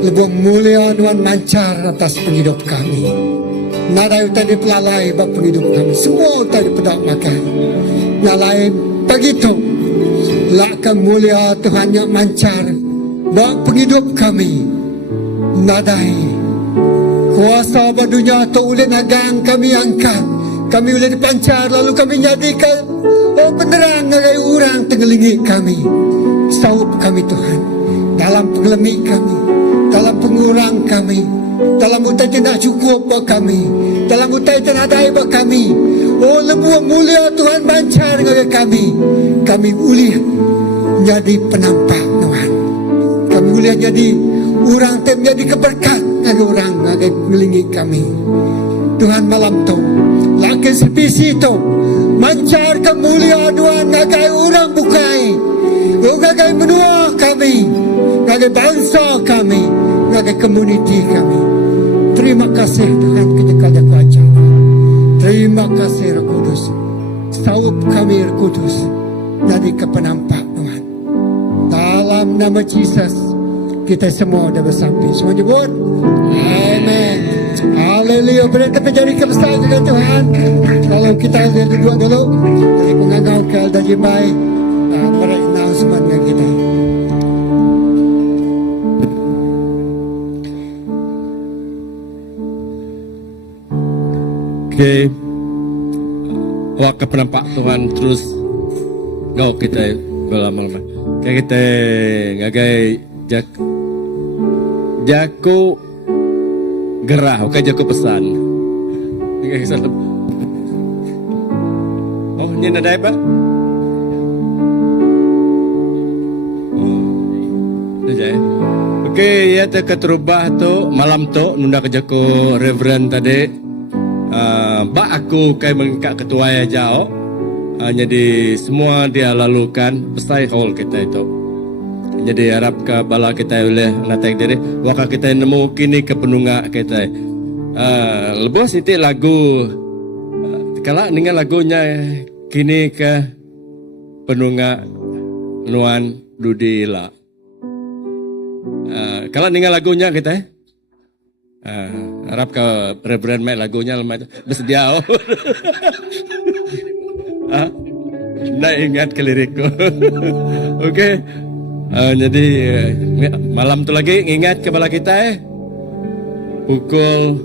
Lebih mulia Tuhan mancar atas penghidup kami. Nadai tadi pelalai bab penghidup kami. Semua tadi pedak makan. Nalai begitu. Lakkan mulia Tuhan yang mancar bab penghidup kami. Nadai kuasa badunya tu ulin agang kami angkat. Kami ulin dipancar lalu kami jadikan penerang ngagai orang tenggelingi kami. Saup kami Tuhan dalam penggelemik kami, dalam pengurang kami, dalam utai tidak cukup buat kami, dalam utai tidak ada buat kami. Oh lebuh mulia Tuhan mancar ngagai kami uliah jadi penampak Tuhan. Kami uliah jadi orang tem jadi keberkat ngagai orang ngagai ngelingi kami. Tuhan malam tu laki spesi tu mancar kemuliaan Tuhan ngagai orang bukai, ngagai menua kami, ngagai bangsa kami, ngagai komuniti kami. Terima kasih Tuhan kejadian kuasa. Terima kasih Roh Kudus. Saup kami Roh Kudus jadi kepenampak Tuhan. Dalam nama Yesus kita semua dah bersampai. Semua nyebut amen. Haleluya. Berita menjadi kebesaran dengan Tuhan. Kalau kita lihat dua dulu dari pengangau ke dari baik pada announcement yang kita. Okay. Wak penampak Tuhan terus ngau kita berlama-lama. Kayak kita ngagai Jako gerah, bukan Jako pesan. Ngagai salam. Oh, ini ada apa? Oh, aja. Okay, ya terubah tu malam tu nunda ke Jako Reverend tadi. Bak aku kai mengangkat ketua ya jauh. Jadi semua dia lalukan besai hall kita itu. Jadi harap ke bala kita boleh naik diri. Waka kita nemu kini ke penunga kita. Lebih siti lagu. Kalau dengan lagunya kini ke penunga Nuan Dudila. Kalau dengan lagunya kita. Harap ke Reverend main lagunya lemah bersedia. Nggak ingat ke lirikku. Oke. Jadi malam tu lagi ingat ke bala kita pukul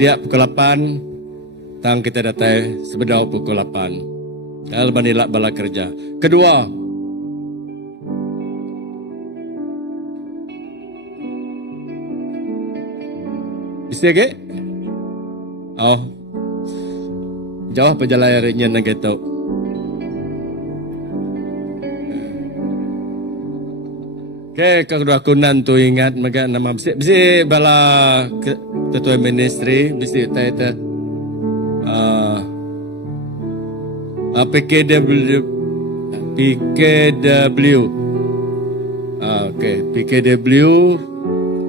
8 tang kita datang sebedau pukul 8. Albanilak bala kerja. Kedua, bisa ke? Oh, jauh perjalanannya nak gitu. Okay, kedua kunan tu ingat maka nama bisi bala ketua ministry bisi taita PKW PKW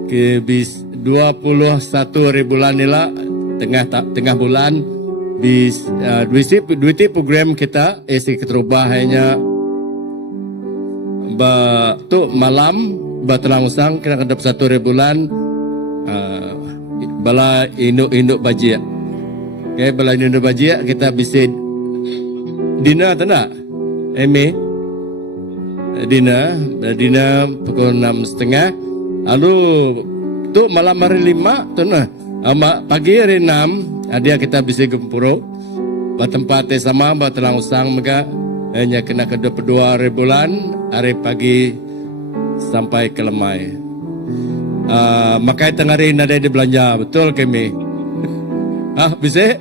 ke bis 21 bulan nila tengah bulan bis dua program kita isi keterubah hanya tu malam batelangsang kena kedap 1 bulan bala induk bajia. Okay, bala induk bajia kita bisa dina tak dina pukul 6:30 lalu tu malam hari 5 tu pagi hari 6 dia kita bisa gempuro batempatnya sama batelangsang maka hanya kena kedua bulan hari pagi sampai ke lemai. Makai tengah hari ada di belanja betul kami. Bisa?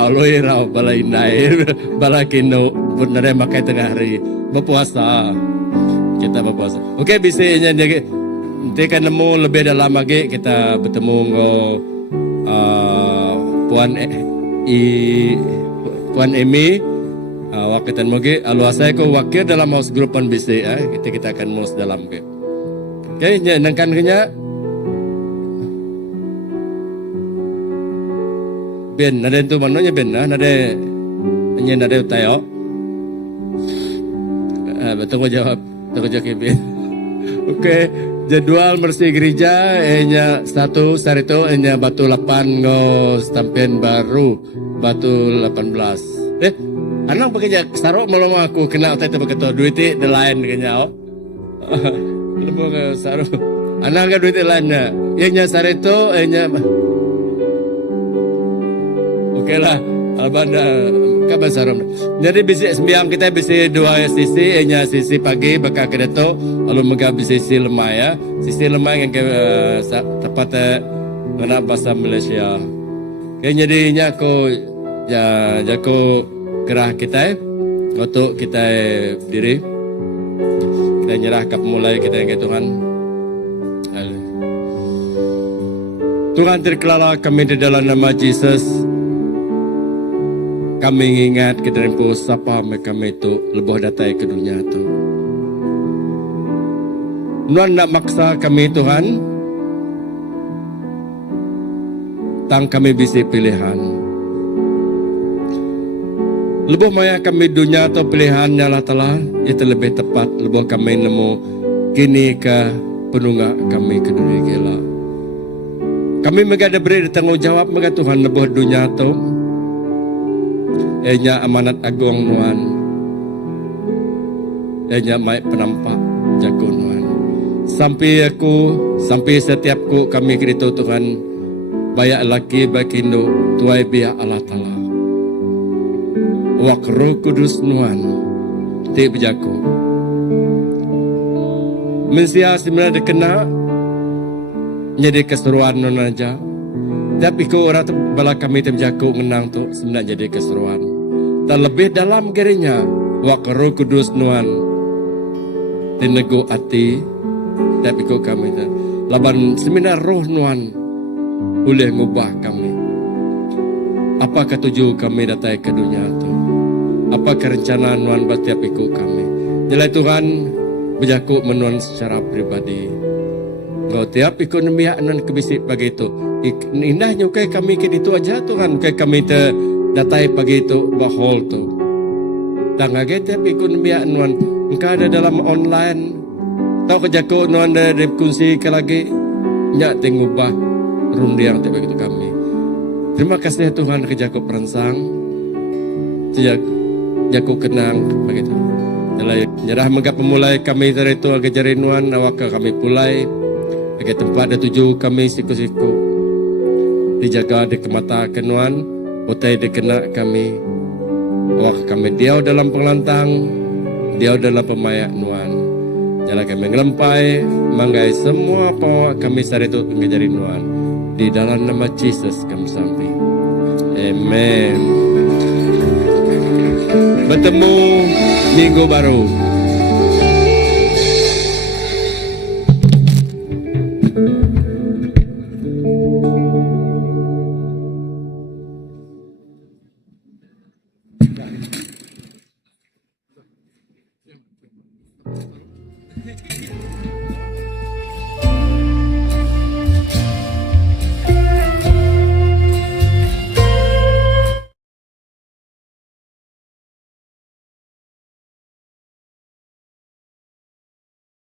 Aloi rau balai naik balai kino benar makai tengah hari berpuasa kita berpuasa. Okey bisa jadi nanti kan nemu lebih dalam lagi kita bertemu Puan Emi. Wakitan mogi aluasai ko wakil dalam maus grupan BC kita akan maus dalam ke. Okay, nangkan kenya Ben nade tu manonya Ben nade tayo. Betul ko jawab Ben. Oke, jadwal bersih gereja enya 1 sarito enya batu 8 ngo stampen baru batu 18. Anang bekerja sarok malam aku kena otak itu begitu duit the lain kenya. Lebo ke sarok. Anang ke duit lainnya. Enya sarito enya. Oke lah. Abanda kabar saram. Jadi bisi sembiang kita bisi 2 sisi, enya sisi pagi baka kedato, lalu mega bisi sisi lemah ya. Sisi lemah yang tepat ngena bahasa Malaysia. Kayaknya jadinya aku jago gerah kita untuk kita diri. Kita nyerah ke mulai kita yang Tuhan. Tuhan terkelala kami di dalam nama Yesus. Kami ingat kita rempuh sapa kami itu lebuh datai ke dunia itu. Nuan nak maksa kami Tuhan. Tang kami bisi pilihan. Lebuh maya kami dunia atau pilihannya lah telah itu lebih tepat. Lebuh kami nemu kini ke penunggak kami ke dunia gila. Kami megada beri tanggungjawab mega Tuhan lebuh dunia itu. Enya amanat agung nuan. Enya mai penampak jago nuan. Sampai setiapku kami kerito Tuhan. Bayak laki bakindo tuai biak Allah Ta'ala. Wak roh kudus nuan. Ti berjago. Mensia sebenarnya kena. Jadi keseruan nuan aja. Tapi ko orang tu bala kami terjago ngenang tu sebenarnya jadi keseruan. Dan lebih dalam gerinya wak roh kudus nuan tinego ati tapi ko kami laban seminar roh nuan boleh ngubah kami. Apa ketuju kami datang ke dunia itu? Apa kerencana nuan batiap ikut kami? Nilai Tuhan berjaku menuan secara pribadi. Kau tiap ikut nemiak nuan kebisik bagi itu. Indahnya kayak kami ke itu aja Tuhan kayak kami datai pagi itu bahol tu. Dan agak tapi ikut biak nuan. Engkau ada dalam online. Tahu kejaku nuan dari kunci ke lagi. Nyak tengubah rundiang tapi begitu kami. Terima kasih Tuhan kejaku peransang. Sejak jaku kenang begitu. Nyerah mega pemulai kami dari itu agak jari nuan awak kami pulai. Agak tempat ada 7 kami siku-siku. Dijaga di kemata kenuan. Utai dikena kami. Wah kami diau dalam pengelantang. Diau dalam pemayak nuan. Jalan kami ngelempai. Manggai semua pawak kami saritu ngejari nuan. Di dalam nama Yesus kami sampai. Amen. Bertemu minggu baru.